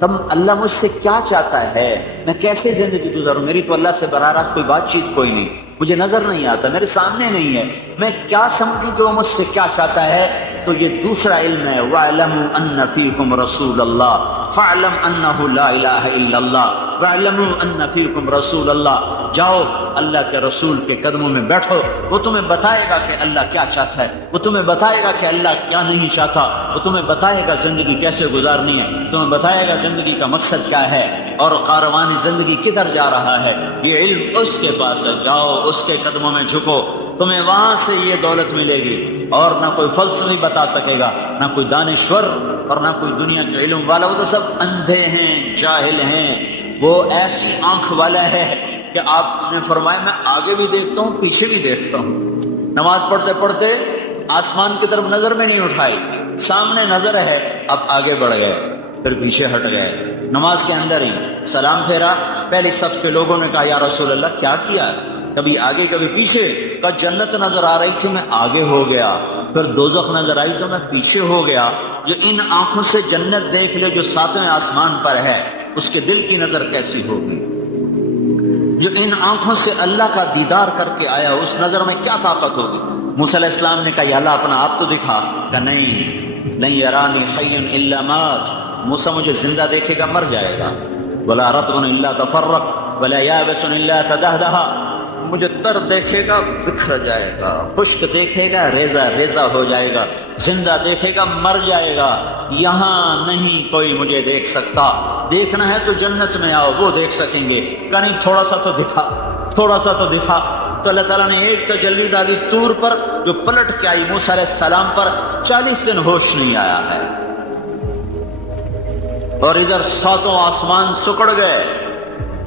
تب اللہ مجھ سے کیا چاہتا ہے، میں کیسے زندگی گزاروں۔ میری تو اللہ سے براہ راست کوئی بات چیت کوئی نہیں، مجھے نظر نہیں آتا، میرے سامنے نہیں ہے، میں کیا سمجھوں کہ وہ مجھ سے کیا چاہتا ہے۔ تو یہ دوسرا علم ہے، وَاعْلَمُوا أَنَّ فِيكُمْ رَسُولَ اللَّهِ فَاعْلَمْ أَنَّهُ لَا إِلَٰهَ إِلَّا اللَّهِ وَاعْلَمُوا أَنَّ فِيكُمْ رَسُولَ اللَّهِ۔ جاؤ اللہ کے رسول کے قدموں میں بیٹھو، وہ تمہیں بتائے گا کہ اللہ کیا چاہتا ہے، وہ تمہیں بتائے گا کہ اللہ کیا نہیں چاہتا، وہ تمہیں بتائے گا زندگی کیسے گزارنی ہے، تمہیں بتائے گا زندگی کا مقصد کیا ہے اور کاروان زندگی کدھر جا رہا ہے۔ یہ علم اس کے پاس ہے، جاؤ اس کے قدموں میں جھکو، تمہیں وہاں سے یہ دولت ملے گی، اور نہ کوئی فلسفی بتا سکے گا، نہ کوئی دانشور اور نہ کوئی دنیا کے علم والا، وہ تو سب اندھے ہیں، جاہل ہیں۔ وہ ایسی آنکھ والا ہے کہ آپ نے فرمایا میں آگے بھی دیکھتا ہوں پیچھے بھی دیکھتا ہوں۔ نماز پڑھتے پڑھتے آسمان کی طرف نظر میں نہیں اٹھائی، سامنے نظر ہے، اب آگے بڑھ گئے، پھر پیچھے ہٹ گئے، نماز کے اندر ہی سلام پھیرا، پہلی صف کے لوگوں نے کہا یا رسول اللہ کیا کیا، کبھی آگے کبھی پیچھے، کہ جنت نظر آ رہی تھی میں آگے ہو گیا، پھر دوزخ نظر آئی تو میں پیچھے ہو گیا۔ جو ان آنکھوں سے جنت دیکھ لے جو 7ویں آسمان پر ہے، اس کے دل کی نظر کیسی ہوگی؟ جو ان آنکھوں سے اللہ کا دیدار کر کے آیا اس نظر میں کیا طاقت ہوگی؟ موسیٰ علیہ السلام نے کہا یا اللہ اپنا آپ تو دکھا، کہ نہیں یرانی حی الا مات، موسیٰ مجھے زندہ دیکھے گا مر جائے گا، ولا رطب الا تفرق ولا یابس الا تدہدہ، مجھے تر دیکھے گا بکھر جائے گا، خشک دیکھے گا ریزہ ریزہ ہو جائے گا، زندہ دیکھے گا مر جائے گا، یہاں نہیں کوئی مجھے دیکھ سکتا، دیکھنا ہے تو جنت میں آؤ وہ دیکھ سکیں گے، کہیں تھوڑا سا تو دکھا، تھوڑا سا تو دکھا۔ تو اللہ تعالیٰ نے ایک تجلی ڈالی طور پر جو پلٹ کے آئی موسیٰ علیہ السلام پر، 40 دن ہوش نہیں آیا ہے، اور ادھر 7 آسمان سکڑ گئے،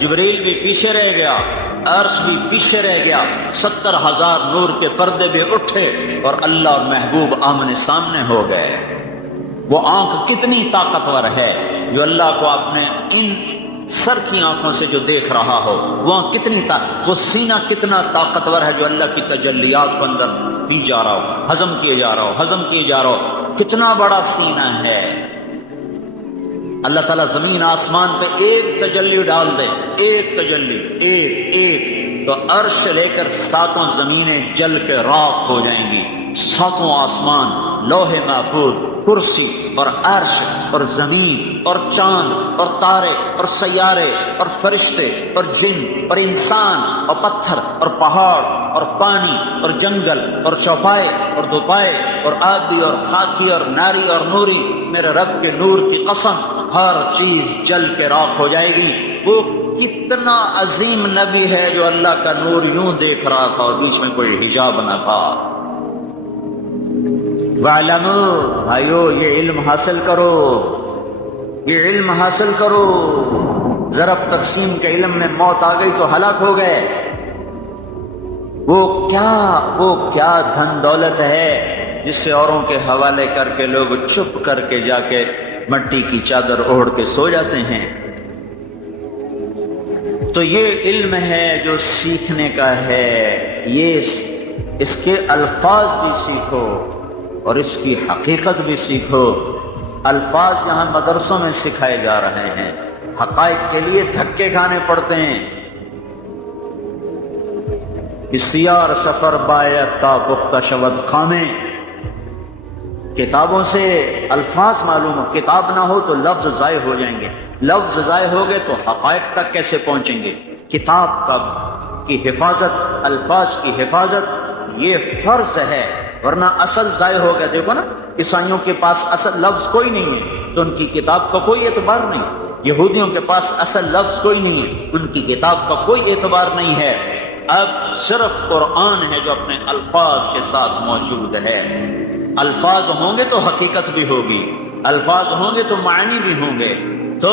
جبریل بھی پیچھے رہ گیا، عرش بھی پیچھے رہ گیا، 70,000 نور کے پردے بھی اٹھے اور اللہ اور محبوب آمنے سامنے ہو گئے۔ وہ آنکھ کتنی طاقتور ہے جو اللہ کو اپنے ان سر کی آنکھوں سے جو دیکھ رہا ہو، وہ سینہ کتنا طاقتور ہے جو اللہ کی تجلیات کو اندر پی جا رہا ہو، ہضم کیے جا رہا ہو، ہضم کیے جا رہا ہو، کتنا بڑا سینہ ہے۔ اللہ تعالیٰ زمین آسمان پہ ایک تجلی ڈال دے، ایک تجلی، ایک تو عرش سے لے کر 7 زمینیں جل کے راکھ ہو جائیں گی، 7 آسمان، لوح محفوظ، کرسی اور عرش اور زمین اور چاند اور تارے اور سیارے اور فرشتے اور جن اور انسان اور پتھر اور پہاڑ اور پانی اور جنگل اور چوپائے اور دوپائے اور آبی اور خاکی اور ناری اور نوری، میرے رب کے نور کی قسم ہر چیز جل کے راکھ ہو جائے گی۔ وہ کتنا عظیم نبی ہے جو اللہ کا نور یوں دیکھ رہا تھا اور بیچ میں کوئی حجاب نہ تھا۔ وَاعْلَمُوا، بھائیو یہ علم حاصل کرو، یہ علم حاصل کرو۔ ضرب تقسیم کے علم میں موت آ گئی تو ہلاک ہو گئے۔ وہ کیا دھن دولت ہے جس سے اوروں کے حوالے کر کے لوگ چھپ کر کے جا کے مٹی کی چادر اوڑھ کے سو جاتے ہیں۔ تو یہ علم ہے جو سیکھنے کا ہے، یہ اس کے الفاظ بھی سیکھو اور اس کی حقیقت بھی سیکھو۔ الفاظ یہاں مدرسوں میں سکھائے جا رہے ہیں، حقائق کے لیے دھکے کھانے پڑتے ہیں۔ بسیار سفر باید تا پختہ شود خامے، کتابوں سے الفاظ معلوم ہو، کتاب نہ ہو تو لفظ ضائع ہو جائیں گے، لفظ ضائع ہو گئے تو حقائق تک کیسے پہنچیں گے؟ کتاب کی حفاظت، الفاظ کی حفاظت یہ فرض ہے، ورنہ اصل ضائع ہو گیا۔ دیکھو نا، عیسائیوں کے پاس اصل لفظ کوئی نہیں ہے تو ان کی کتاب کا کوئی اعتبار نہیں، یہودیوں کے پاس اصل لفظ کوئی نہیں ہے، ان کی کتاب کا کوئی اعتبار نہیں ہے۔ اب صرف قرآن ہے جو اپنے الفاظ کے ساتھ موجود ہے۔ الفاظ ہوں گے تو حقیقت بھی ہوگی، الفاظ ہوں گے تو معنی بھی ہوں گے۔ تو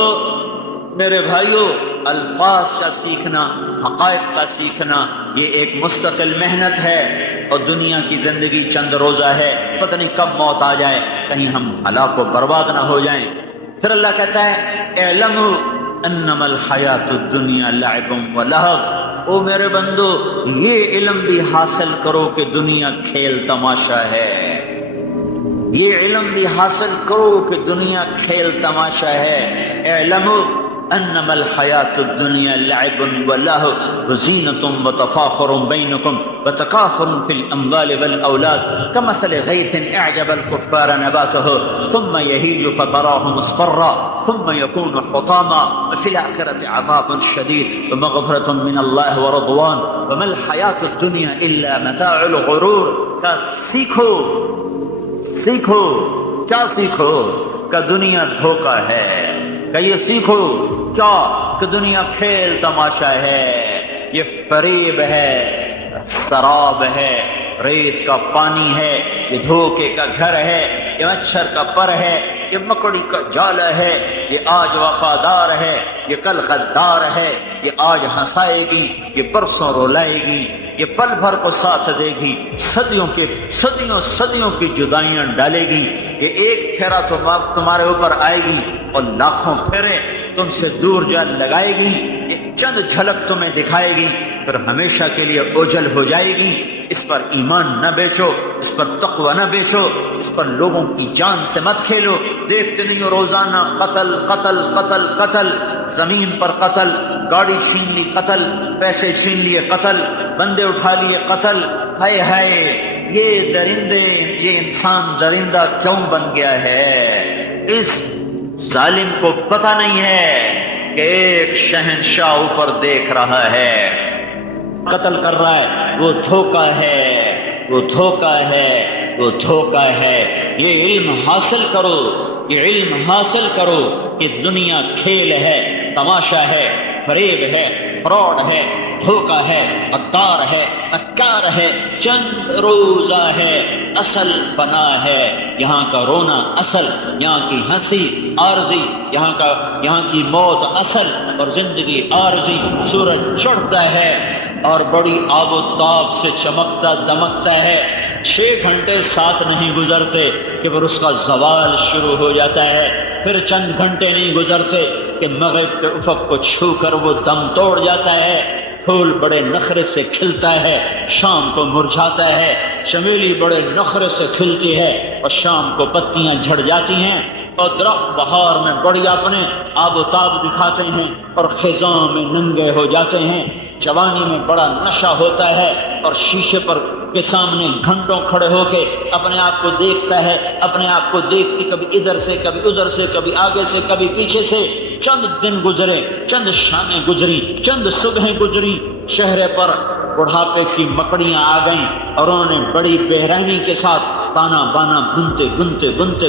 میرے بھائیوں، الفاظ کا سیکھنا، حقائق کا سیکھنا یہ ایک مستقل محنت ہے، اور دنیا کی زندگی چند روزہ ہے، پتہ نہیں کب موت آ جائے، کہیں ہم ہلاک و برباد نہ ہو جائیں۔ پھر اللہ کہتا ہے اعلموا انما الحیات الدنیا لعب و لہو، او میرے بندو یہ علم بھی حاصل کرو کہ دنیا کھیل تماشا ہے، یہ علم بھی حاصل کرو کہ دنیا کھیل تماشا ہے۔ اعلموا انما الحیات الدنیا لعب و لہو وزینۃ وتفاخر بینکم وتکاثر فی الاموال والاولاد کمثل غیث اعجب الکفار نباتہ ثم یہیج فتراہ مصفرا ثم یکون حطاما وفی الآخرۃ عذاب شدید ومغفرۃ من اللہ ورضوان وما الحیات الدنیا الا متاع الغرور۔ کا سیکھو کیا سیکھو کہ دنیا دھوکہ ہے، کہ یہ سیکھو کیا کہ دنیا کھیل تماشا ہے، یہ فریب ہے، سراب ہے، ریت کا پانی ہے، یہ دھوکے کا گھر ہے، یہ مچھر کا پر ہے، یہ مکڑی کا جالا ہے، یہ آج وفادار ہے، یہ کل غدار ہے، یہ آج ہنسائے گی، یہ پرسوں رولائے گی، یہ پل بھر کو ساتھ دے گی، صدیوں کی جدائیاں ڈالے گی، یہ ایک پھیرا تو تمہارے اوپر آئے گی اور لاکھوں پھیرے تم سے دور جا لگائے گی، یہ چند جھلک تمہیں دکھائے گی، پھر ہمیشہ کے لیے اوجھل ہو جائے گی۔ اس پر ایمان نہ بیچو، اس پر تقوی نہ بیچو، اس پر لوگوں کی جان سے مت کھیلو۔ دیکھتے نہیں ہو روزانہ قتل قتل قتل قتل، زمین پر قتل، گاڑی چھین لی قتل، پیسے چھین لیے قتل، بندے اٹھا لیے قتل۔ ہائے ہائے، یہ درندے، یہ انسان درندہ کیوں بن گیا ہے؟ اس ظالم کو پتہ نہیں ہے کہ ایک شہنشاہ اوپر دیکھ رہا ہے، قتل کر رہا ہے، وہ دھوکہ ہے، وہ دھوکہ ہے، وہ دھوکہ ہے۔ یہ علم حاصل کرو، یہ علم حاصل کرو کہ دنیا کھیل ہے، تماشا ہے، فریب ہے، فراڈ ہے، دھوکہ ہے، غدار ہے، مکار ہے، چند روزہ ہے، اصل فنا ہے۔ یہاں کا رونا اصل، یہاں کی ہنسی عارضی، یہاں کی موت اصل اور زندگی عارضی۔ سورج چڑھتا ہے اور بڑی آب و تاب سے چمکتا دمکتا ہے، 6 گھنٹے ساتھ نہیں گزرتے کہ پھر اس کا زوال شروع ہو جاتا ہے، پھر چند گھنٹے نہیں گزرتے کہ مغرب کے افق کو چھو کر وہ دم توڑ جاتا ہے۔ پھول بڑے نخرے سے کھلتا ہے، شام کو مرجھاتا ہے، چمیلی بڑے نخرے سے کھلتی ہے اور شام کو پتیاں جھڑ جاتی ہیں، اور درخت بہار میں بڑی اپنے آب و تاب دکھاتے ہیں اور خزاں میں ننگے ہو جاتے ہیں۔ جوانی میں بڑا نشہ ہوتا ہے اور شیشے پر کے سامنے گھنٹوں کھڑے ہو کے اپنے آپ کو دیکھتا ہے، اپنے آپ کو دیکھ کے کبھی ادھر سے کبھی ادھر سے، کبھی آگے سے کبھی پیچھے سے۔ چند دن گزرے، چند شامیں گزری، چند صبحیں گزری، چہرے پر بڑھاپے کی مکڑیاں آ گئیں اور انہوں نے بڑی بے رحمی کے ساتھ تانا بانا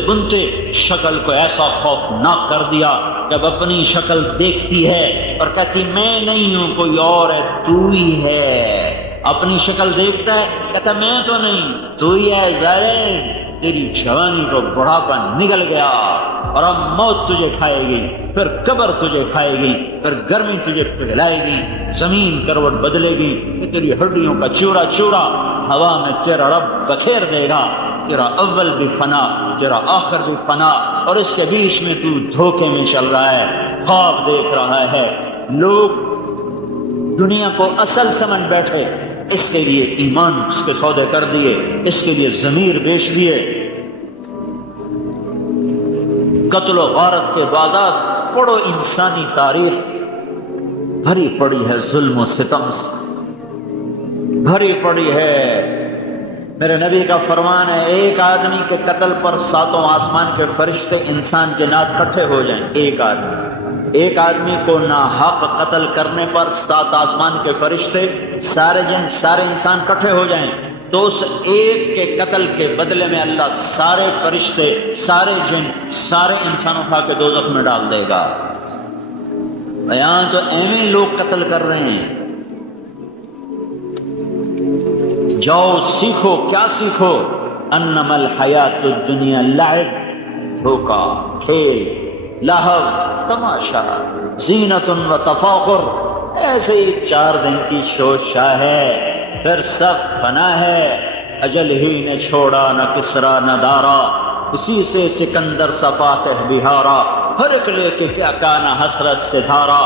بنتے شکل کو ایسا خوفناک کر دیا جب اپنی شکل دیکھتی ہے اور کہتی میں نہیں ہوں کوئی اور ہے، تو ہی ہے۔ اپنی شکل دیکھتا ہے، کہتا میں تو نہیں، تو ہی ہے ظاہر، تیری جوانی کو بڑھاپا نگل گیا اور اب موت تجھے کھائے گی، پھر قبر تجھے کھائے گی، پھر گرمی تجھے پگھلائے گی، زمین کروٹ بدلے گی، کہ تیری ہڈیوں کا چورا چورا ہوا میں تیرا رب بکھیر دے گا۔ تیرا اول بھی فنا، تیرا آخر بھی فنا، اور اس کے بیچ میں تو دھوکے میں چل رہا ہے، خواب دیکھ رہا ہے۔ لوگ دنیا کو اصل سمجھ بیٹھے، اس کے لیے ایمان اس کے سودے کر دیے، اس کے لیے ضمیر بیچ دیے۔ قتل و غارت کے بعد پڑھو انسانی تاریخ، بھری پڑی ہے ظلم و ستم سے، بھری پڑی ہے۔ میرے نبی کا فرمان ہے ایک آدمی کے قتل پر 7 آسمان کے فرشتے انسان کے ناز کٹھے ہو جائیں۔ ایک آدمی کو ناحق قتل کرنے پر 7 آسمان کے فرشتے، سارے جن سارے انسان کٹھے ہو جائیں تو اس ایک کے قتل کے بدلے میں اللہ سارے فرشتے، سارے جن، سارے انسان اٹھا کے دوزخ میں ڈال دے گا۔ یہاں تو ایویں لوگ قتل کر رہے ہیں۔ جاؤ سیکھو، کیا سیکھو؟ انما الحیات الدنیا لعب، دھوکا، کھیل، لہو، تماشا، زینت و تفاخر، ایسے ہی 4 دن کی شوشا ہے، پھر سب فنا ہے۔ اجل ہی نے چھوڑا نہ کسرا نہ دارا، اسی سے سکندر سا فاتح بہارا، ہر ایک لے کے کیا کانا حسرت سے دھارا،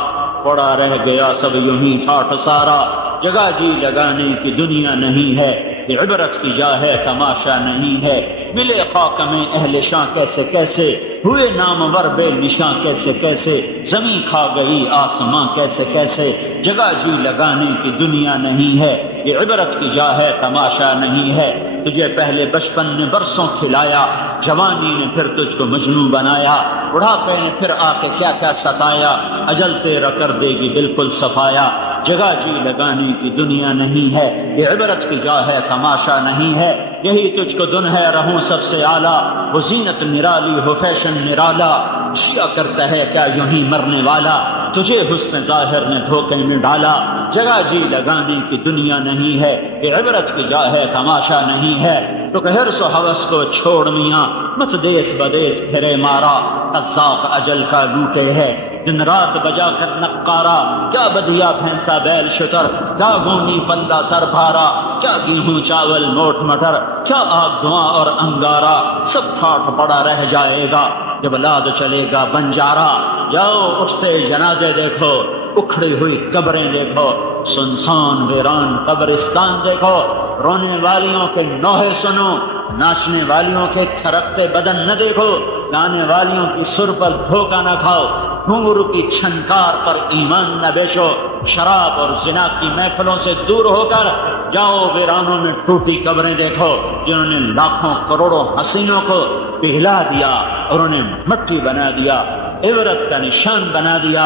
پڑا رہ گیا سب یوں ہی ٹھاٹھ سارا۔ جگہ جی لگانے کی دنیا نہیں ہے، یہ عبرت کی جا ہے تماشا نہیں ہے۔ ملے خاک میں اہل شاں کیسے کیسے، ہوئے نامور بے نشاں کیسے کیسے، زمین کھا گئی آسماں کیسے کیسے۔ جگہ جی لگانے کی دنیا نہیں ہے، یہ عبرت کی جا ہے تماشا نہیں ہے۔ تجھے پہلے بچپن نے برسوں کھلایا، جوانی نے پھر تجھ کو مجنوں بنایا، بڑھاپے نے پھر آ کے کیا کیا ستایا، اجل تیرا کر دے گی بالکل صفایا۔ جگہ جی لگانے کی دنیا نہیں ہے، یہ عبرت کی جا ہے تماشا نہیں ہے۔ یہی تجھ کو دن ہے رہوں سب سے اعلیٰ، وہ زینت نرالی ہو فیشن نرالا، جیا کرتا ہے کیا یوں ہی مرنے والا، تجھے حسن ظاہر نے دھوکے میں ڈالا۔ جگہ جی لگانے کی دنیا نہیں ہے، یہ عبرت کی جا ہے تماشا نہیں ہے۔ تو کہ حرص و ہوس کو چھوڑ میاں، مت دیس بدیس پھرے مارا، قذاق اجل کا لوٹے ہے دن رات بجا کر نقارا۔ کیا بدیا بھینسا بیل شتر، کیا گونی بندہ سر بھارا، کیا گیہوں چاول موٹ مٹر، کیا آگ دھواں اور انگارا، سب ٹھاٹ پڑا رہ جائے گا جب لاد چلے گا بنجارا۔ جاؤ اٹھتے جنازے دیکھو، اکھڑی ہوئی قبریں دیکھو، سنسان ویران قبرستان دیکھو، رونے والیوں کے نوحے سنو، ناچنے والیوں کے تھرکتے بدن نہ دیکھو، گانے والیوں کی سر پر دھوکہ نہ کھاؤ، گھنگرو کی چھنکار پر ایمان نہ بیچو، شراب اور زنا کی محفلوں سے دور ہو کر جاؤ ویرانوں میں ٹوٹی قبریں دیکھو، جنہوں نے لاکھوں کروڑوں حسینوں کو پگھلا دیا اور انہیں مٹی بنا دیا، عبرت کا نشان بنا دیا،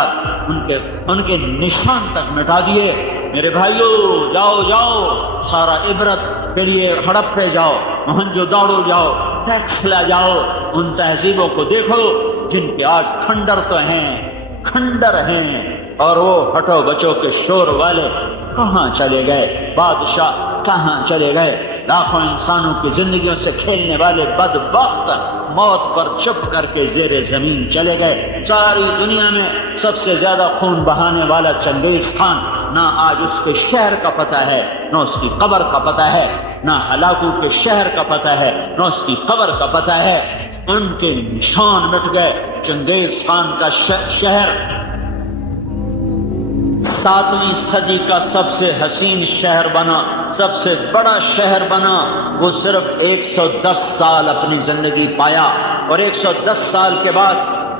ان کے نشان تک مٹا دیے۔ میرے بھائیو جاؤ جاؤ، سارا عبرت کے لیے ہڑپے جاؤ، موہنجو داڑو جاؤ، ٹیکس لا جاؤ، ان تہذیبوں کو دیکھو جن کے آج کھنڈر تو ہیں، کھنڈر ہیں، اور وہ ہٹو بچو کے شور والے کہاں چلے گئے، بادشاہ کہاں چلے گئے، لاکھوں انسانوں کی زندگیوں سے کھیلنے والے بدبخت موت پر چپ کر کے زیر زمین چلے گئے۔ ساری دنیا میں سب سے زیادہ خون بہانے والا چنگیز خان، نہ آج اس کے شہر کا پتہ ہے، نہ اس کی قبر کا پتہ ہے، نہ ہلاکو کے شہر کا پتہ ہے، نہ اس کی قبر کا پتہ ہے۔ ان کے نشان مٹ گئے۔ چنگیز خان کا شہر 7ویں صدی کا سب سے حسین شہر بنا، سب سے بڑا شہر بنا۔ وہ صرف 110 سال اپنی زندگی پایا، اور 110 سال کے بعد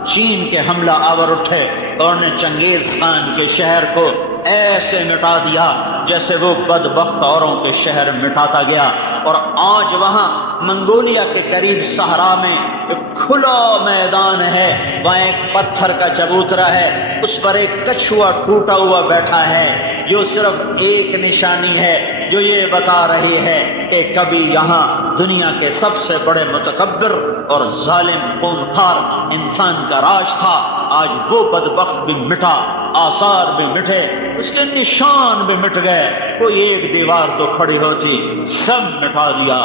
چین کے حملہ آور اٹھے اور نے چنگیز خان کے شہر کو ایسے مٹا دیا جیسے وہ بدبخت اوروں کے شہر مٹاتا گیا۔ اور آج وہاں منگولیا کے قریب صحرا میں ایک کھلا میدان ہے، وہاں ایک پتھر کا چبوترا ہے، اس پر ایک کچھوا ٹوٹا ہوا بیٹھا ہے، جو صرف ایک نشانی ہے جو یہ بتا رہی ہے کہ کبھی یہاں دنیا کے سب سے بڑے متکبر اور ظالم خونخوار انسان کا راج تھا۔ آج وہ بدبخت بھی مٹا، آثار بھی مٹے، اس کے نشان بھی مٹ گئے۔ کوئی ایک دیوار تو کھڑی ہوتی، سب مٹا دیا۔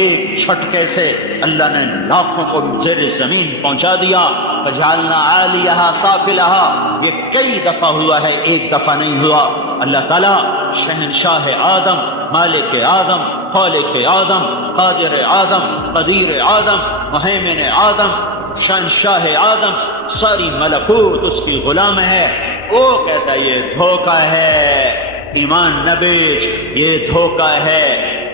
ایک چھٹکے سے اللہ نے لاکھوں کو زیر زمین پہنچا دیا۔ فجعلنا عالیہا سافلہا، یہ کئی دفعہ ہوا ہے، ایک دفعہ نہیں ہوا۔ اللہ تعالیٰ شہنشاہ آدم، مالک آدم، خالق آدم، قادر آدم، قدیر آدم، مہیمن آدم، شہنشاہ آدم، ساری ملکوت اس کی غلام ہے۔ وہ کہتا ہے یہ دھوکہ ہے، ایمان نہ بیچ، یہ دھوکہ ہے،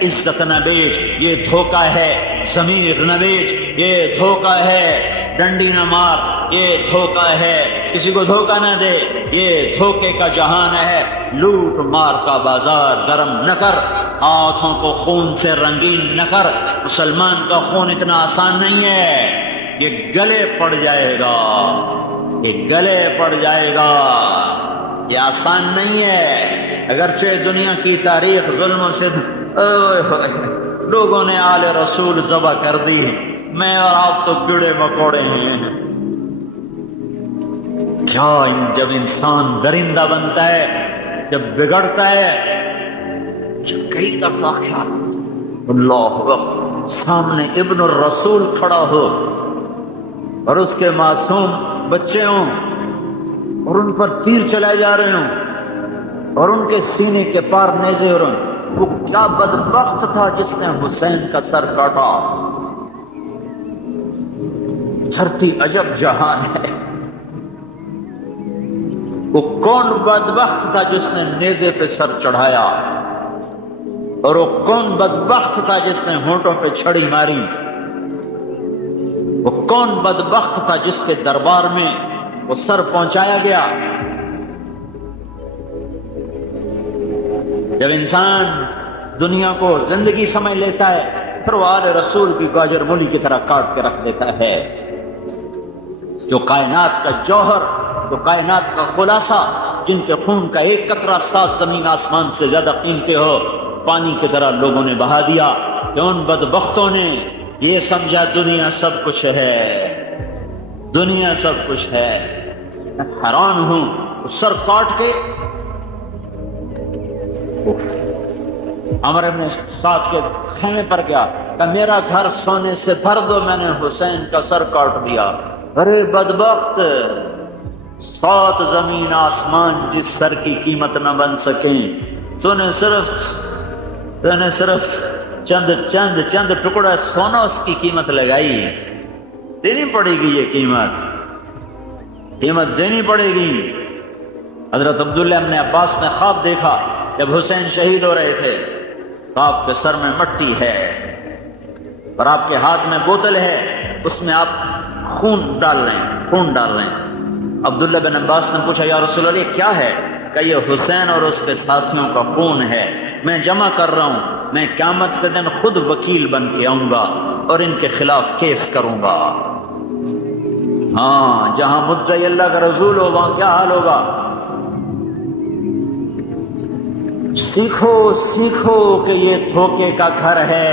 عزت نہ بیچ، یہ دھوکہ ہے، ضمیر نہ بیچ، یہ دھوکہ ہے، ڈنڈی نہ مار، یہ دھوکہ ہے، کسی کو دھوکہ نہ دے، یہ دھوکے کا جہان ہے۔ لوٹ مار کا بازار گرم نہ کر، ہاتھوں کو خون سے رنگین نہ کر۔ مسلمان کا خون اتنا آسان نہیں ہے، یہ گلے پڑ جائے گا، یہ گلے پڑ جائے گا، یہ آسان نہیں ہے۔ اگرچہ دنیا کی تاریخ ظلموں سے لوگوں نے آل رسول ذبح کر دی، میں اور آپ تو کیڑے مکوڑے ہیں۔ کیا جب انسان درندہ بنتا ہے، جب بگڑتا ہے، جب کئی دفعہ خیال اللہ اکبر سامنے ابن الرسول کھڑا ہو اور اس کے معصوم بچے ہوں اور ان پر تیر چلائے جا رہے ہوں اور ان کے سینے کے پار نیزے ہو رہے ہوں، وہ کیا بدبخت تھا جس نے حسین کا سر کاٹا۔ دھرتی عجب جہان ہے، وہ کون بدبخت تھا جس نے نیزے پہ سر چڑھایا، اور وہ کون بدبخت تھا جس نے ہونٹوں پہ چھڑی ماری، وہ کون بدبخت تھا جس کے دربار میں وہ سر پہنچایا گیا۔ جب انسان دنیا کو زندگی سمجھ لیتا ہے، پھر وہ آل رسول کی گاجر مولی کی طرح کاٹ کے رکھ دیتا ہے۔ جو کائنات کا جوہر، جو کائنات کا خلاصہ، جن کے خون کا ایک قطرہ 7 زمین آسمان سے زیادہ قیمتی ہو، پانی کی طرح لوگوں نے بہا دیا کہ ان بدبختوں نے یہ سمجھا دنیا سب کچھ ہے، دنیا سب کچھ ہے۔ میں حیران ہوں، سر کاٹ کے عمر بن سعد کے خیمے پر گیا کہ میرا گھر سونے سے بھر دو، میں نے حسین کا سر کاٹ دیا۔ ارے بدبخت، 7 زمین آسمان جس سر کی قیمت نہ بن سکیں، تو نے صرف چند ٹکڑا سونا اس کی قیمت لگائی۔ دینی پڑے گی، یہ قیمت دینی پڑے گی۔ حضرت عبداللہ ابن عباس نے خواب دیکھا جب حسین شہید ہو رہے تھے، تو آپ کے سر میں مٹی ہے اور آپ کے ہاتھ میں بوتل ہے، اس میں آپ خون ڈال رہے ہیں۔ عبداللہ بن عباس نے پوچھا یا رسول اللہ کیا ہے؟ کہ یہ حسین اور اس کے ساتھیوں کا خون ہے، میں جمع کر رہا ہوں، میں قیامت کے دن خود وکیل بن کے آؤں گا اور ان کے خلاف کیس کروں گا۔ ہاں، جہاں مدعی اللہ کا رسول ہو وہاں کیا حال ہوگا۔ سیکھو کہ یہ دھوکے کا گھر ہے،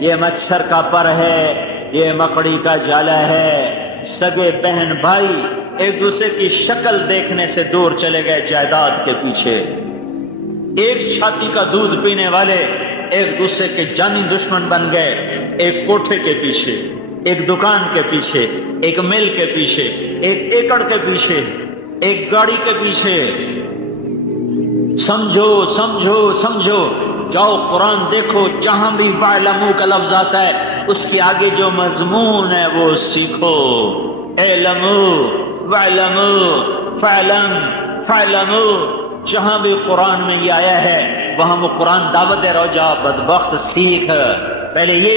یہ مچھر کا پر ہے، یہ مکڑی کا جالا ہے۔ سگے بہن بھائی ایک دوسرے کی شکل دیکھنے سے دور چلے گئے جائیداد کے پیچھے، ایک چھاتی کا دودھ پینے والے ایک دوسرے کے جانی دشمن بن گئے، ایک کوٹھے کے پیچھے، ایک دکان کے پیچھے، ایک مل کے پیچھے، ایک ایکڑ کے پیچھے، ایک گاڑی کے پیچھے۔ سمجھو سمجھو سمجھو، جاؤ قرآن دیکھو، جہاں بھی وَاعْلَمُوا کا لفظ آتا ہے اس کے آگے جو مضمون ہے وہ سیکھو۔ اعلموا وَاعْلَمُوا فَاعْلَمْ فَاعْلَمُوا، جہاں بھی قرآن میں یہ آیا ہے وہاں وہ قرآن دعوت دے رہا، جا بدبخت سیکھ، پہلے یہ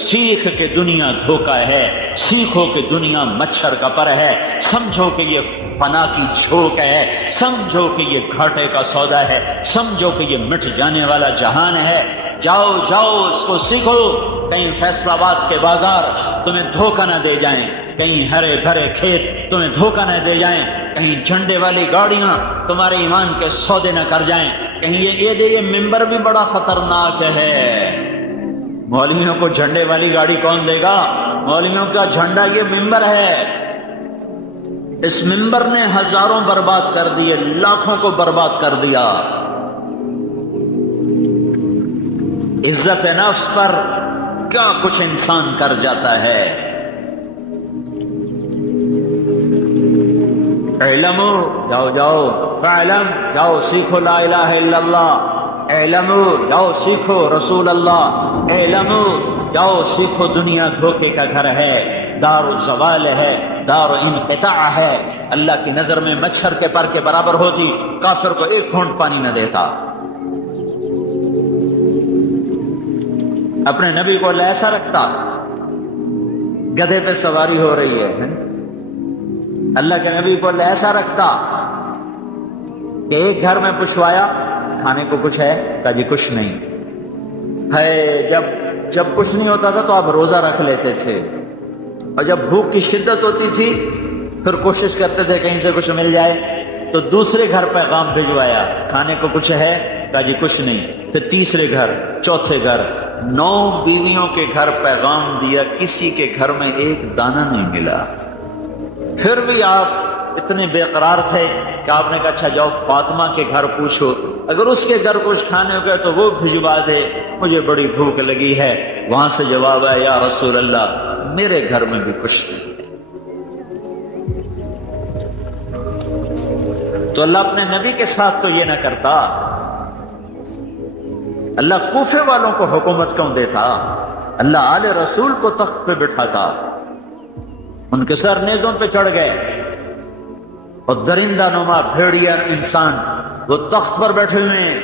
سیکھ کہ دنیا دھوکہ ہے، سیکھو کہ دنیا مچھر کا پر ہے، سمجھو کہ یہ فنا کی جھوک ہے، سمجھو کہ یہ گھاٹے کا سودا ہے، سمجھو کہ یہ مٹ جانے والا جہان ہے۔ جاؤ جاؤ اس کو سیکھو، کہیں فیصل آباد کے بازار تمہیں دھوکہ نہ دے جائیں، کہیں ہرے بھرے کھیت تمہیں دھوکہ نہ دے جائیں، کہیں جھنڈے والی گاڑیاں تمہارے ایمان کے سودے نہ کر جائیں، کہیں یہ ممبر بھی بڑا خطرناک ہے۔ مولویوں کو جھنڈے والی گاڑی کون دے گا؟ مولویوں کا جھنڈا یہ ممبر ہے۔ اس ممبر نے ہزاروں برباد کر دیے، لاکھوں کو برباد کر دیا۔ عزت نفس پر کیا کچھ انسان کر جاتا ہے۔ علمو، جاؤ جاؤ، فعلم، جاؤ سیکھو لا الہ الا اللہ، علمو، جاؤ سیکھو رسول اللہ، علمو، جاؤ سیکھو دنیا دھوکے کا گھر ہے، دار الزوال ہے، دار انقطاع ہے، اللہ کی نظر میں مچھر کے پر کے برابر ہوتی، کافر کو ایک گھونٹ پانی نہ دیتا۔ اپنے نبی کو اللہ ایسا رکھتا، گدھے پہ سواری ہو رہی ہے، اللہ کے نبی کو اللہ ایسا رکھتا کہ ایک گھر میں پوچھوایا کھانے کو کچھ ہے؟ کہا جی کچھ نہیں ہے۔ جب کچھ نہیں ہوتا تھا تو آپ روزہ رکھ لیتے تھے، اور جب بھوک کی شدت ہوتی تھی پھر کوشش کرتے تھے کہیں سے کچھ مل جائے، تو دوسرے گھر پیغام بھجوایا کھانے کو کچھ ہے؟ کہا جی کچھ نہیں۔ پھر تیسرے گھر، چوتھے گھر، 9 بیویوں کے گھر پیغام دیا، کسی کے گھر میں ایک دانہ نہیں ملا۔ پھر بھی آپ اتنے بے قرار تھے کہ آپ نے کہا اچھا جاؤ فاطمہ کے گھر پوچھو، اگر اس کے گھر کچھ کھانے ہو گئے تو وہ بھجوا دے، مجھے بڑی بھوک لگی ہے۔ وہاں سے جواب ہے یا رسول اللہ میرے گھر میں بھی کچھ نہیں۔ تو اللہ اپنے نبی کے ساتھ تو یہ نہ کرتا، اللہ کوفے والوں کو حکومت کیوں دیتا؟ اللہ آل رسول کو تخت پہ بٹھاتا، ان کے سر نیزوں پہ چڑھ گئے، اور درندہ نما بھیڑیا انسان وہ تخت پر بیٹھے ہوئے ہیں۔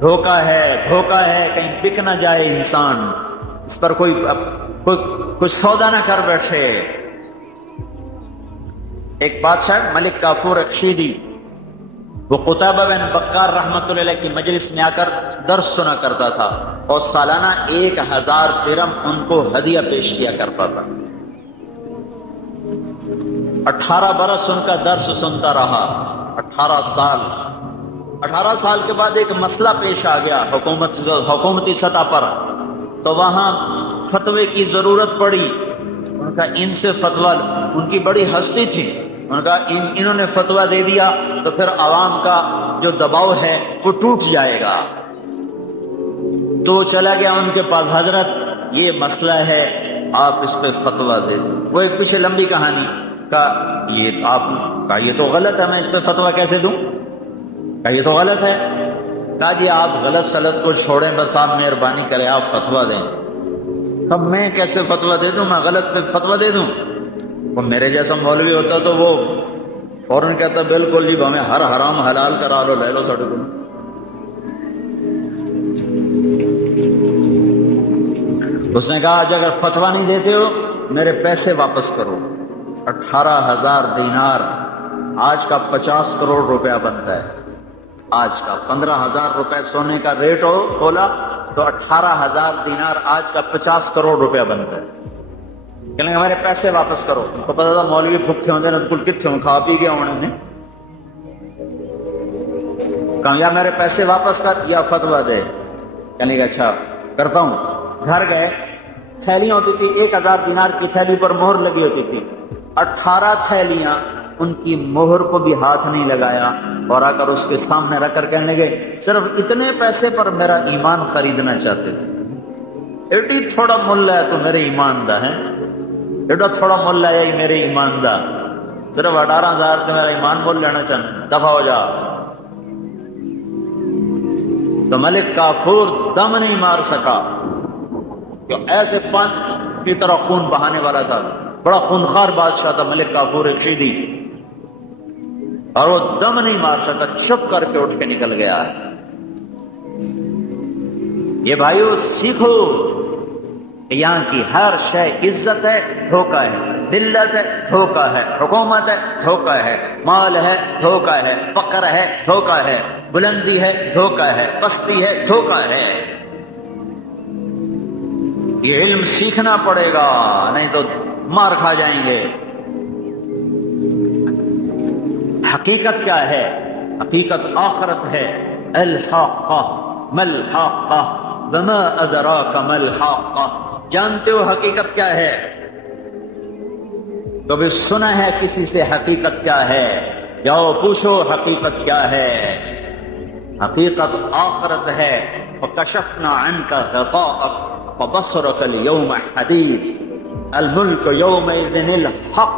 دھوکہ ہے، کہیں بک نہ جائے انسان، اس پر کوئی کچھ سودا نہ کر بیٹھے۔ ایک بادشاہ ملک کافور اکشیدی، وہ قطبہ بن بکار رحمۃ اللہ علیہ کی مجلس میں آ کر درس سنا کرتا تھا، اور سالانہ 1000 درہم ان کو ہدیہ پیش کیا کرتا تھا۔ 18 برس ان کا درس سنتا رہا، 18 سال کے بعد ایک مسئلہ پیش آ گیا حکومتی سطح پر، تو وہاں فتوے کی ضرورت پڑی۔ ان کا ان سے فتویٰ، ان کی بڑی ہستی تھی، ان کا انہوں نے فتویٰ دے دیا تو پھر عوام کا جو دباؤ ہے وہ ٹوٹ جائے گا۔ تو چلا گیا ان کے پاس، حضرت یہ مسئلہ ہے آپ اس پہ فتویٰ دے دیں۔ وہ ایک پیچھے لمبی کہانی کا، یہ تو غلط ہے، میں اس پہ فتویٰ کیسے دوں؟ کہا یہ تو غلط ہے۔ کہا جی آپ غلط سلط کو چھوڑیں، بس آپ مہربانی کریں آپ فتویٰ دیں۔ اب میں کیسے فتویٰ دے دوں؟ میں غلط پہ فتویٰ دے دوں؟ وہ میرے جیسا مولوی ہوتا تو وہ فوراً کہتا بالکل جی ہمیں ہر حرام حلال کرا لو، لے لو ساڑھے کو۔ اس نے کہا اگر فتویٰ نہیں دیتے ہو میرے پیسے واپس کرو۔ 18,000 دینار آج کا 50 کروڑ روپیہ بنتا ہے۔ آج کا 15,000 روپے سونے کا ریٹ ہو کھولا تو 18,000 دینار آج کا 50 کروڑ روپیہ بنتا ہے۔ کہنے ہمارے پیسے واپس کرو۔ ان کو پتا تھا مولوی بھوکے ہوتے ہیں، کل کتنے کھا پی گیا انہوں نے۔ کہا یا میرے پیسے واپس کر یا فتویٰ دے۔ کہنے کا اچھا کرتا ہوں۔ گھر گئے تھیلیاں ہوتی تھی، 1000 دینار کی تھیلی پر مہر لگی ہوتی تھی، 18 تھیلیاں، ان کی مہر کو بھی ہاتھ نہیں لگایا، اور آ کر اس کے سامنے رکھ کر کہنے لگے صرف اتنے پیسے پر میرا ایمان خریدنا چاہتے تھے، ایڈی تھوڑا مل ہے تو میرے ایمان دا ہے، ایڈا تھوڑا مل ہے یہی میرے ایمان دا، صرف 18,000 سے میرا ایمان مول لینا چاہتا، دفع ہو جا۔ تو ملک کافور دم نہیں مار سکا، کہ ایسے پان کی طرح خون بہانے والا تھا، بڑا خونخوار بادشاہ تھا ملک کافور رشیدی، اور وہ دم نہیں مار سکا، چھپ کر کے اٹھ کے نکل گیا۔ یہ بھائیو سیکھو کہ یہاں کی ہر شے عزت ہے، دھوکہ ہے، ذلت ہے، دھوکہ ہے، حکومت ہے، دھوکہ ہے، مال ہے، دھوکہ ہے، فقر ہے، دھوکہ ہے، بلندی ہے، دھوکہ ہے، پستی ہے، دھوکہ ہے۔ یہ علم سیکھنا پڑے گا، نہیں تو مار کھا جائیں گے۔ حقیقت کیا ہے؟ حقیقت آخرت ہے۔ الحاقہ ملحاقہ وما ادراک ملحاقہ، جانتے ہو حقیقت کیا ہے؟ کبھی سنا ہے کسی سے حقیقت کیا ہے؟ جاؤ پوچھو حقیقت کیا ہے۔ حقیقت آخرت ہے۔ وکشفنا عنک غطاءک فبصرک اليوم حدید، الملک یومئذ الحق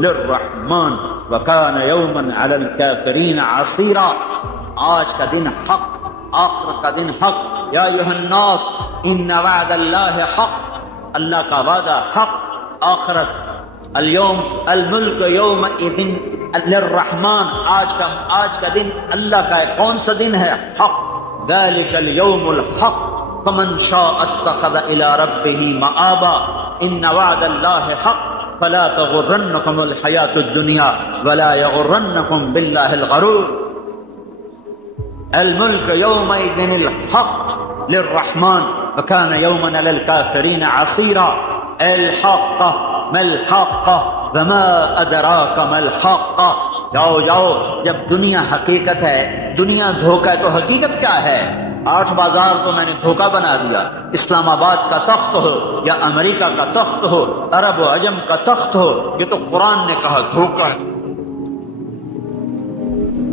للرحمن وکان یوما علی الکافرین عسیرا۔ آج کا دن حق، آخرت کا دن حق۔ یا ایھا الناس ان وعد اللہ حق، اللہ کا وعدہ حق، آخرت۔ اليوم الملک یومئذ للرحمن، آج کا دن اللہ کا ہے۔ کون سا دن ہے؟ حق۔ ذلک الیوم الحق فمن شاء اتخذ الى ربه مآبا، ان وعد اللہ حق فلا تغرنکم الحیاۃ الدنیا ولا یغرنکم باللہ الغرور۔ الملک یومئذ الحق للرحمن وکان یوما علی الکافرین عسیرا۔ الحاقہ ملحاقہ وما ادراک ملحاقہ۔ جاؤ جاؤ، جب دنیا حقیقت ہے، دنیا دھوکہ ہے، تو حقیقت کیا ہے؟ 8 بازار تو میں نے دھوکہ بنا دیا، اسلام آباد کا تخت ہو یا امریکہ کا تخت ہو، عرب و عجم کا تخت ہو، یہ تو قرآن نے کہا دھوکہ ہے۔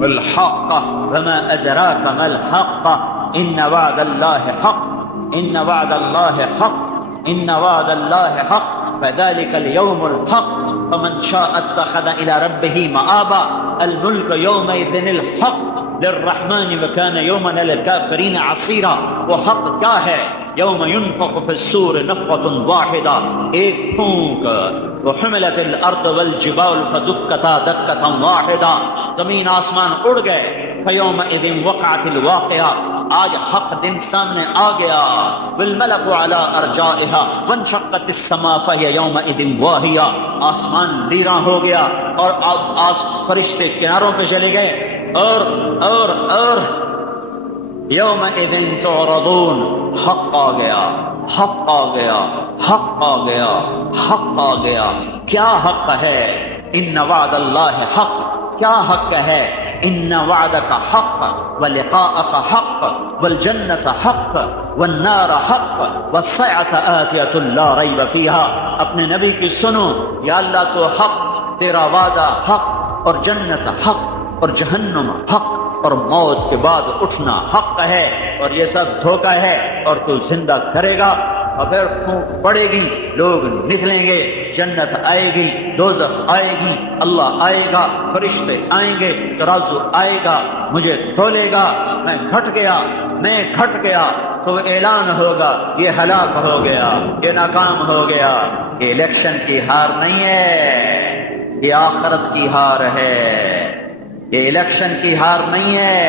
الحاقہ وما ادراک ملحاقہ، ان وعد اللہ حق، ان وعد اللہ حق، ان وعد اللہ حق فذلك اليوم الحق فمن شاء اتخذ الى ربه مآبا۔ الملک یومئذ الحق للرحمن وكان يوما للكافرين عسيرا۔ وہ حق کیا ہے؟ یوم ينفخ في الصور نفخة واحدة، ایک پھونک، وحملت الارض والجبال فدكتا دكة واحدة، زمین آسمان اڑ گئے۔ فيومئذ وقعت الواقعة، آج حق دن سامنے آ گیا۔ والملك على ارجائها وانشقت السماء فهي يومئذ واهية، آسمان ویراں ہو گیا اور فرشتے کناروں پہ چلے گئے۔ اور یومئذ تعرضون، حق آ گیا، حق آ گیا، حق آ گیا، حق آ گیا۔ کیا حق ہے؟ ان وعد اللہ حق، کیا حق ہے؟ ان وعدک حق ولقاءک حق والجنت حق والنار حق والسعة آتیۃ لا ریب فیہا۔ اپنے نبی کی سنو، یا اللہ تو حق، تیرا وعدہ حق، اور جنت حق، اور جہنم حق، اور موت کے بعد اٹھنا حق ہے، اور یہ سب دھوکہ ہے، اور تو زندہ کرے گا۔ اور پھر پھونک پڑے گی، لوگ نکلیں گے، جنت آئے گی، دوزخ آئے گی، اللہ آئے گا، فرشتے آئیں گے، ترازو آئے گا، مجھے تولے گا، میں گھٹ گیا، تو اعلان ہوگا یہ ہلاک ہو گیا، یہ ناکام ہو گیا۔ یہ الیکشن کی ہار نہیں ہے، یہ آخرت کی ہار ہے۔ یہ الیکشن کی ہار نہیں ہے،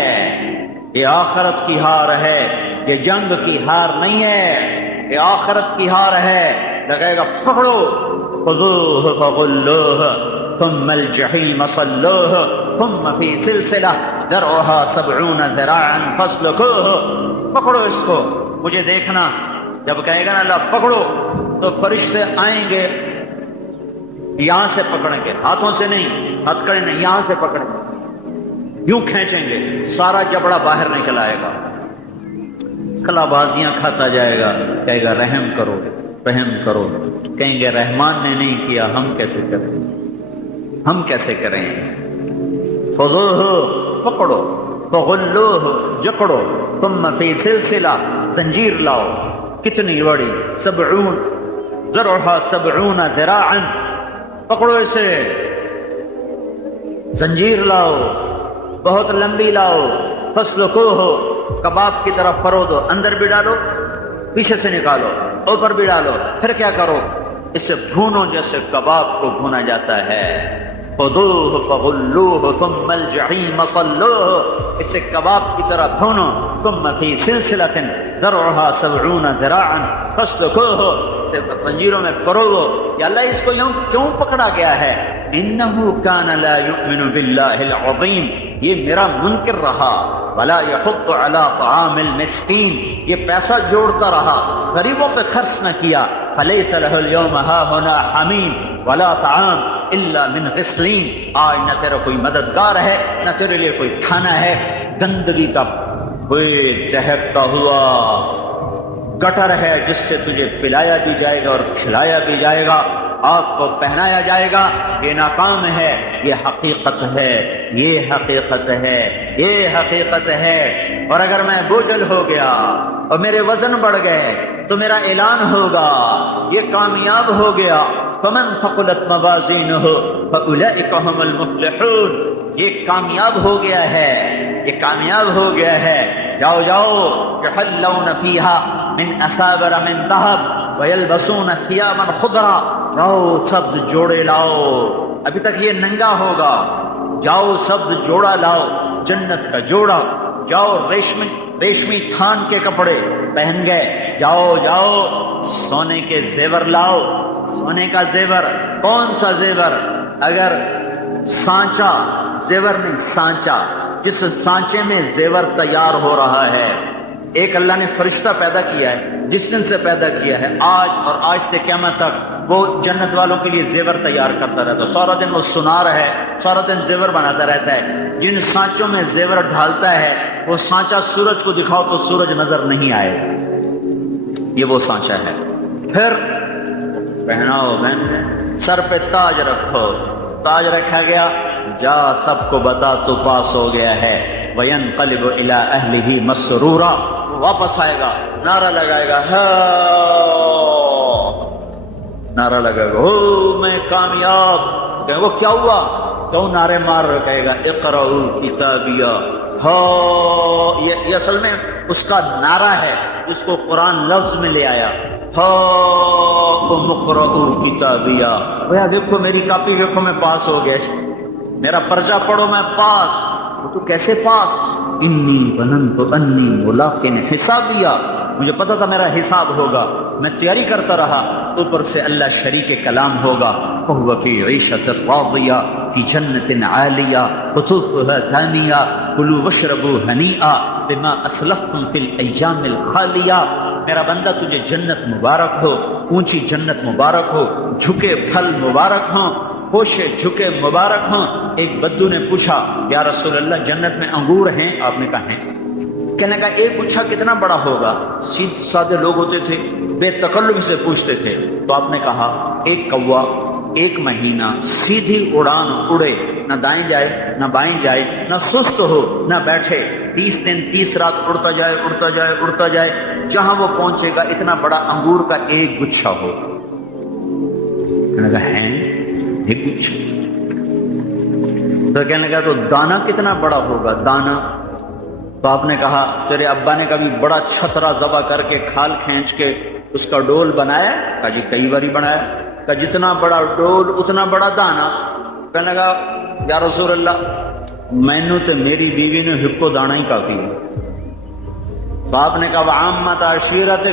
یہ آخرت کی ہار ہے۔ یہ جنگ کی ہار نہیں ہے، یہ آخرت کی ہار ہے۔ لگے گا پکڑو، خذوہ فغلوہ ثم الجحیم صلوہ ثم فی سلسلہ ذرعہا 70 ذراعا فاسلکوہ۔ پکڑو اس کو، مجھے دیکھنا۔ جب کہے گا نا اللہ پکڑو، تو فرشتے آئیں گے، یہاں سے پکڑیں گے، ہاتھوں سے نہیں، ہتھ کڑے نہیں، یہاں سے پکڑیں گے، یوں کھینچیں گے، سارا جبڑا باہر نکل آئے گا۔ کھلا بازیاں کھاتا جائے گا، کہے گا رحم کرو رحم کرو، کہیں گے رحمان نے نہیں کیا، ہم کیسے کریں، ہم کیسے کریں؟ خذوہ پکڑو، فغلوہ جکڑو، ثم فی سلسلہ زنجیر لاؤ، کتنی بڑی، 70 ذرعھا 70 ذراعا، پکڑو اسے، زنجیر لاؤ بہت لمبی لاؤ، فسلکوہ کباب کی طرف پرو دو، اندر بھی ڈالو پیچھے سے نکالو اوپر بھی ڈالو، پھر کیا کرو، اسے بھونو جیسے کباب کو بھونا جاتا ہے، خذوہ فغلوہ ثم الجحیم صلوہ، اسے کباب کی طرح بھونو، ثم فی سلسلۃ ذرعھا 70 ذراعا فاسلکوہ، اسے زنجیروں میں پرو دو۔ یا اللہ اس کو یوں کیوں پکڑا گیا ہے؟ انہ کان لا یؤمن باللہ العظیم، یہ میرا منکر رہا، ولا یحض علی طعام المسکین، یہ پیسہ جوڑتا رہا، غریبوں پہ خرچ نہ کیا، فلیس لہ اليوم ہاہنا حمیم ولا طعام الا من غسلین، آج نہ تیرا کوئی مددگار ہے نہ تیرے لیے کوئی کھانا ہے، گندگی کا کوئی دہکتا ہوا گٹر ہے جس سے تجھے پلایا بھی جائے گا اور کھلایا بھی جائے گا، آپ کو پہنایا جائے گا، یہ ناکام ہے، یہ حقیقت ہے، یہ حقیقت ہے، یہ حقیقت ہے۔ اور اگر میں بوجھل ہو گیا اور میرے وزن بڑھ گئے تو میرا اعلان ہوگا یہ کامیاب ہو گیا، فمن ثقلت موازینہ فاولئک هم المفلحون، یہ کامیاب ہو گیا ہے، یہ کامیاب ہو گیا ہے۔ جاؤ جاؤ، یحلون فیہا من اساور من ذہب ویلبسون ثیابا خضرا، جاؤ سبز جوڑے لاؤ، ابھی تک یہ ننگا ہوگا، جاؤ سبز جوڑا لاؤ، جنت کا جوڑا، جاؤ ریشمی تھان کے کپڑے پہن گئے، جاؤ جاؤ سونے کے زیور لاؤ، سونے کا زیور، کون سا زیور؟ اگر سانچا، زیور نہیں سانچا، جس سانچے میں زیور تیار ہو رہا ہے، ایک اللہ نے فرشتہ پیدا کیا ہے، جس دن سے پیدا کیا ہے آج اور آج سے قیامت تک وہ جنت والوں کے لیے زیور تیار کرتا رہتا ہے، سارا دن وہ سنار ہے، سارا دن زیور بناتا رہتا ہے، جن سانچوں میں زیور ڈھالتا ہے وہ سانچا سورج کو دکھاؤ تو سورج نظر نہیں آئے، یہ وہ سانچا ہے۔ پھر پہناؤ بہن، سر پہ تاج رکھو، تاج رکھا گیا، جا سب کو بتا تو پاس ہو گیا ہے، وَيَنْقَلِبُ إِلَىٰ أَهْلِهِ مَسْرُورًا، واپس آئے گا، نعرہ لگائے گا، نعرہ لگائے گا، او میں کامیاب، کہیں وہ کیا ہوا؟ تو نعرے مار رہا، کہے گا اقرؤوا کتابیہ، یہ اصل میں اس کا نعرہ ہے، اس کو قرآن لفظ میں لے آیا، اقرؤوا کتابیہ، بھیا دیکھو میری کاپی دیکھو میں پاس ہو گیا، میرا پرچہ پڑھو میں پاس، تو کیسے پاس؟ انی ظننت انی ملاق حسابیہ، مجھے پتا تھا میرا حساب ہوگا، میں تیاری کرتا رہا، اوپر سے اللہ شریک کلام ہوگا، فہو فی عیشۃ راضیہ فی جنت عالیہ قطوفها دانیہ کلوا واشربوا ہنیئا بما اسلفتم فی الایام الخالیہ، میرا بندہ تجھے جنت مبارک ہو، اونچی جنت مبارک ہو، جھکے پھل مبارک ہوں، ہوشے جھکے مبارک ہوں۔ ایک بدو نے پوچھا یا رسول اللہ جنت میں انگور ہیں؟ آپ نے کہا ہیں۔ کہنے کا ایک گچھا کتنا بڑا ہوگا؟ سادے لوگ ہوتے تھے، بے تکلف سے پوچھتے تھے، تو آپ نے کہا ایک کوا 1 مہینہ سیدھی اڑان اڑے، نہ دائیں جائے نہ بائیں جائے، نہ سست ہو نہ بیٹھے، 30 دن 30 رات اڑتا جائے اڑتا جائے اڑتا جائے، جہاں وہ پہنچے گا اتنا بڑا انگور کا ایک گچھا ہو۔ کہنے کا ہے ایک گچھا، تو کہنے کا تو دانا کتنا بڑا ہوگا دانا؟ تو آپ نے کہا تیرے ابا نے کبھی بڑا چھترا ذبح کر کے کھال کھینچ کے اس کا ڈول بنایا؟ کہا جی کئی باری بنایا۔ کہا جتنا بڑا ڈول اتنا بڑا دانا؟ کہنے لگا یا رسول اللہ مینو تو میری بیوی نے ہکو دانا ہی کافی ہے۔ تو آپ نے کہا وعامت عشیرت،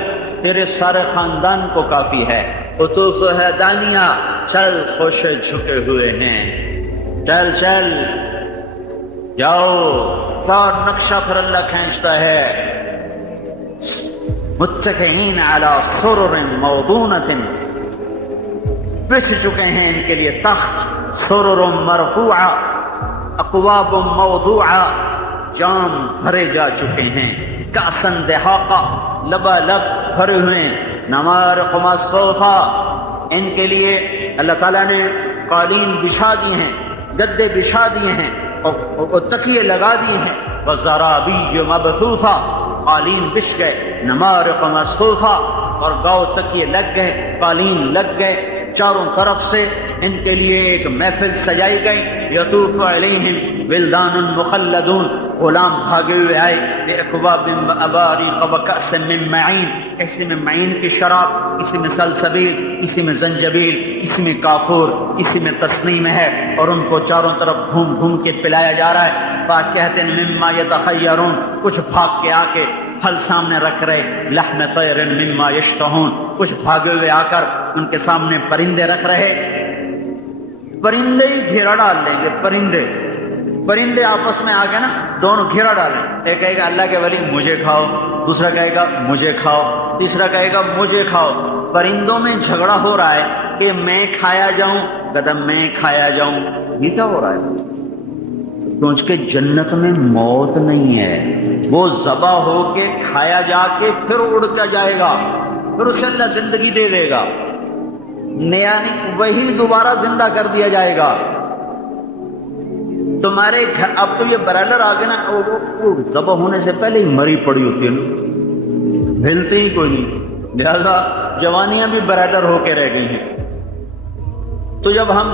تیرے سارے خاندان کو کافی ہے۔ قطوف ہے دانیہ، چل خوشے جھکے ہوئے ہیں، چل چل جاؤ، اور نقشہ پھر اللہ کھینچتا ہے، متکئین علی سرر موضونۃ، بچھ چکے ہیں ان کے لیے تخت، سرر مرفوعہ، اکواب موضوعہ، جام بھرے جا چکے ہیں، کأسن دہاقا، لبالب بھرے ہوئے ہیں، نمارق مصفوفا، ان کے لیے اللہ تعالیٰ نے قالین بچھا دیے ہیں، گدے بچھا دیے ہیں اور تکیے لگا دیے ہیں، وزرابی مبثوثا، قالین بچھ گئے، نمارق مصفوفا، اور گاؤ تکیے لگ گئے، قالین لگ گئے، چاروں طرف سے ان کے لیے ایک محفل سجائی گئی، یطوف علیہم ولدان مخلدون، غلام بھاگے ہوئے آئے، بأکواب وابارق وکأس من معین، کسی میں معین کی شراب، کسی میں سلسبیل، کسی میں زنجبیل، کسی میں کافور، کسی میں تسنیم ہے، اور ان کو چاروں طرف گھوم گھوم کے پلایا جا رہا ہے۔ فاکہۃ مما یتخیرون، کچھ بھاگ کے آ کے پھل سامنے رکھ رہے، لحم طیر مما یشتہون، کچھ بھاگے ہوئے آ کر ان کے سامنے پرندے رکھ رہے، پرندے ہی گھیرا ڈال لیں گے، پرندے آپس میں آ کے نا دونوں گھیرا ڈالیں، ایک کہے گا اللہ کے ولی مجھے کھاؤ، دوسرا کہے گا مجھے کھاؤ، تیسرا کہے گا مجھے کھاؤ۔ پرندوں میں جھگڑا ہو رہا ہے کہ میں کھایا جاؤں، کہتا میں کھایا جاؤں، یہ کیا ہو رہا ہے؟ سوچ کے جنت میں موت نہیں ہے، وہ ذبح ہو کے کھایا جا کے پھر اڑ کے جائے گا، پھر اسے اللہ زندگی دے دے گا، نیا وہی دوبارہ زندہ کر دیا جائے گا۔ تمہارے گھر اب تو یہ برائلر آ گیا نا، وہ ذبح ہونے سے پہلے ہی مری پڑی ہوتی ہے نا، ہلتے ہی کوئی نہیں، لہذا جوانیاں بھی برائلر ہو کے رہ گئی ہیں۔ تو جب ہم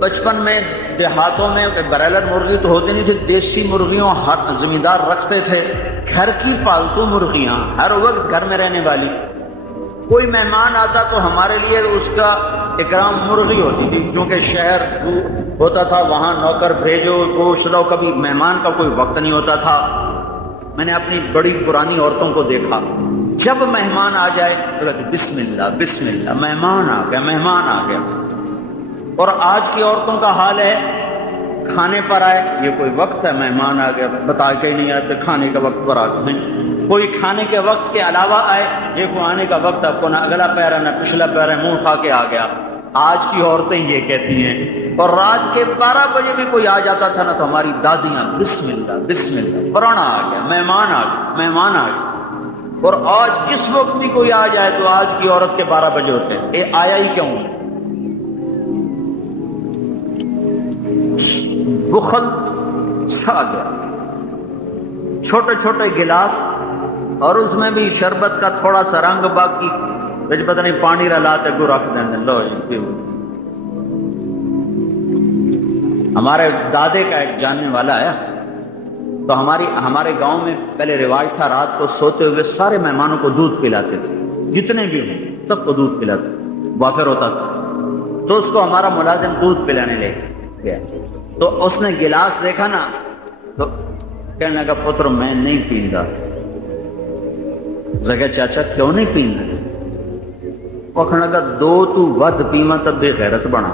بچپن میں دیہاتوں میں برائلر مرغی تو ہوتی نہیں تھی، دیسی مرغیوں ہر زمیندار رکھتے تھے، گھر کی پالتو مرغیاں ہر وقت گھر میں رہنے والی۔ کوئی مہمان آتا تو ہمارے لیے اس کا اکرام مرغی ہوتی تھی، کیونکہ شہر ہوتا تھا، وہاں نوکر بھیجو گوشت لاؤ، کبھی مہمان کا کوئی وقت نہیں ہوتا تھا۔ میں نے اپنی بڑی پرانی عورتوں کو دیکھا، جب مہمان آ جائے تو کہتے بسم اللہ بسم اللہ، مہمان آ گیا مہمان آ گیا۔ اور آج کی عورتوں کا حال ہے، کھانے پر آئے، یہ کوئی وقت ہے مہمان آ گیا، بتا کے نہیں آتے کھانے کا وقت پر آتے ہیں۔ کوئی کھانے کے وقت کے علاوہ آئے، دیکھو آنے کا وقت آپ کو نہ اگلا پیر ہے نہ پچھلا پیر ہے، منہ کھا کے آ گیا۔ آج کی عورتیں یہ کہتی ہیں، اور رات کے 12 بجے بھی کوئی آ جاتا تھا نا تو ہماری دادیاں بسم اللہ، پرانا آ گیا مہمان آ گیا مہمان آ گیا۔ اور آج جس وقت بھی کوئی آ جائے تو آج کی عورت کے 12 بجے ہوتے ہیں، یہ آیا ہی کیوں؟ بخل چھا گیا۔ چھوٹے چھوٹے گلاس، اور اس میں بھی شربت کا تھوڑا سا رنگ باقی، بچ پتہ نہیں پانی رلاتے گو رکھ دیں، لو جی۔ ہمارے دادے کا ایک جاننے والا ہے، تو ہمارے گاؤں میں پہلے رواج تھا، رات کو سوتے ہوئے سارے مہمانوں کو دودھ پلاتے تھے، جتنے بھی ہوں سب کو دودھ پلاتے، وافر ہوتا تھا۔ تو اس کو ہمارا ملازم دودھ پلانے لے گیا، تو اس نے گلاس دیکھا نا تو کہنے لگا پتر میں نہیں پیندا۔ کہا چاچا کیوں نہیں پینا؟ وہ کہنے لگا دو تو ود پیواں تو بے غیرت بنا،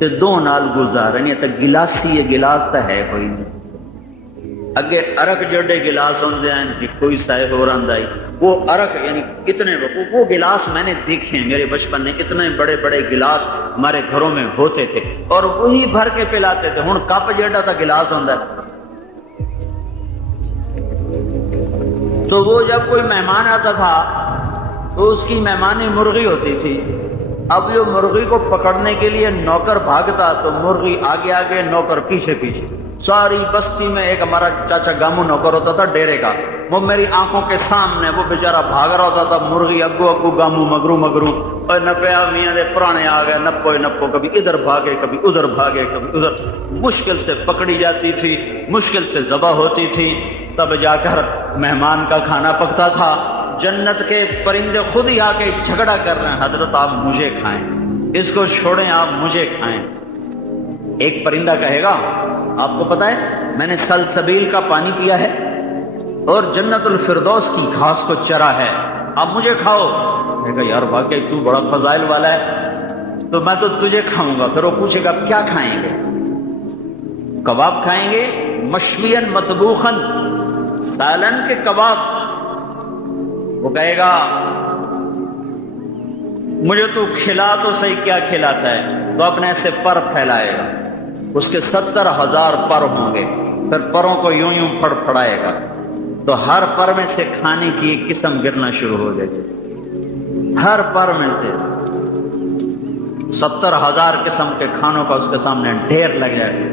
تے دو نال گزارنی تے گلاسی، یہ گلاس تو ہے کوئی نہیں۔ اگے ارک جڑے گلاس ہوندے ہیں کہ کوئی سائے ہو رہا ہے، وہ ارک یعنی کتنے وہ گلاس میں نے دیکھے، میرے بچپن میں اتنے بڑے بڑے گلاس ہمارے گھروں میں ہوتے تھے، اور وہی بھر کے پلاتے تھے۔ ہن کپ جڑا تا گلاس ہوندا ہے، تو وہ جب کوئی مہمان آتا تھا تو اس کی مہمانی مرغی ہوتی تھی۔ اب یہ مرغی کو پکڑنے کے لیے نوکر بھاگتا تو مرغی آگے آگے نوکر پیچھے پیچھے، ساری بستی میں ایک ہمارا چاچا گامو نوکر ہوتا تھا ڈیرے کا، وہ میری آنکھوں کے سامنے وہ بیچارہ بھاگ رہا ہوتا تھا، مرغی اگو اگو گامو مگرو مگرو، اور نپیا میاں دے پرانے آ گئے، نپو کبھی ادھر بھاگے کبھی ادھر بھاگے کبھی ادھر، مشکل سے پکڑی جاتی تھی، مشکل سے ذبح ہوتی تھی، تب جا کر مہمان کا کھانا پکتا تھا۔ جنت کے پرندے خود ہی آ کے جھگڑا کر رہے ہیں، حضرت آپ مجھے کھائیں، اس کو چھوڑیں آپ مجھے کھائیں۔ ایک پرندہ کہے گا آپ کو پتا ہے میں نے سلسبیل کا پانی پیا ہے اور جنت الفردوس کی گھاس کو چرا ہے، آپ مجھے کھاؤ۔ کہے گا یار واقعی تو بڑا فضائل والا ہے، تو میں تو تجھے کھاؤں گا۔ پھر وہ پوچھے گا کیا کھائیں گے؟ کباب کھائیں گے، مشوین مطبوخن، سالن کے کباب؟ وہ کہے گا مجھے تو کھلا تو صحیح، کیا کھلاتا ہے؟ تو اپنے سے پر پھیلائے گا، اس کے 70,000 پر ہوں گے، پھر پروں کو یوں یوں پھڑ پھڑائے گا، تو ہر پر میں سے کھانے کی ایک قسم گرنا شروع ہو جاتی، ہر پر میں سے 70,000 قسم کے کھانوں کا اس کے سامنے ڈھیر لگ جائے۔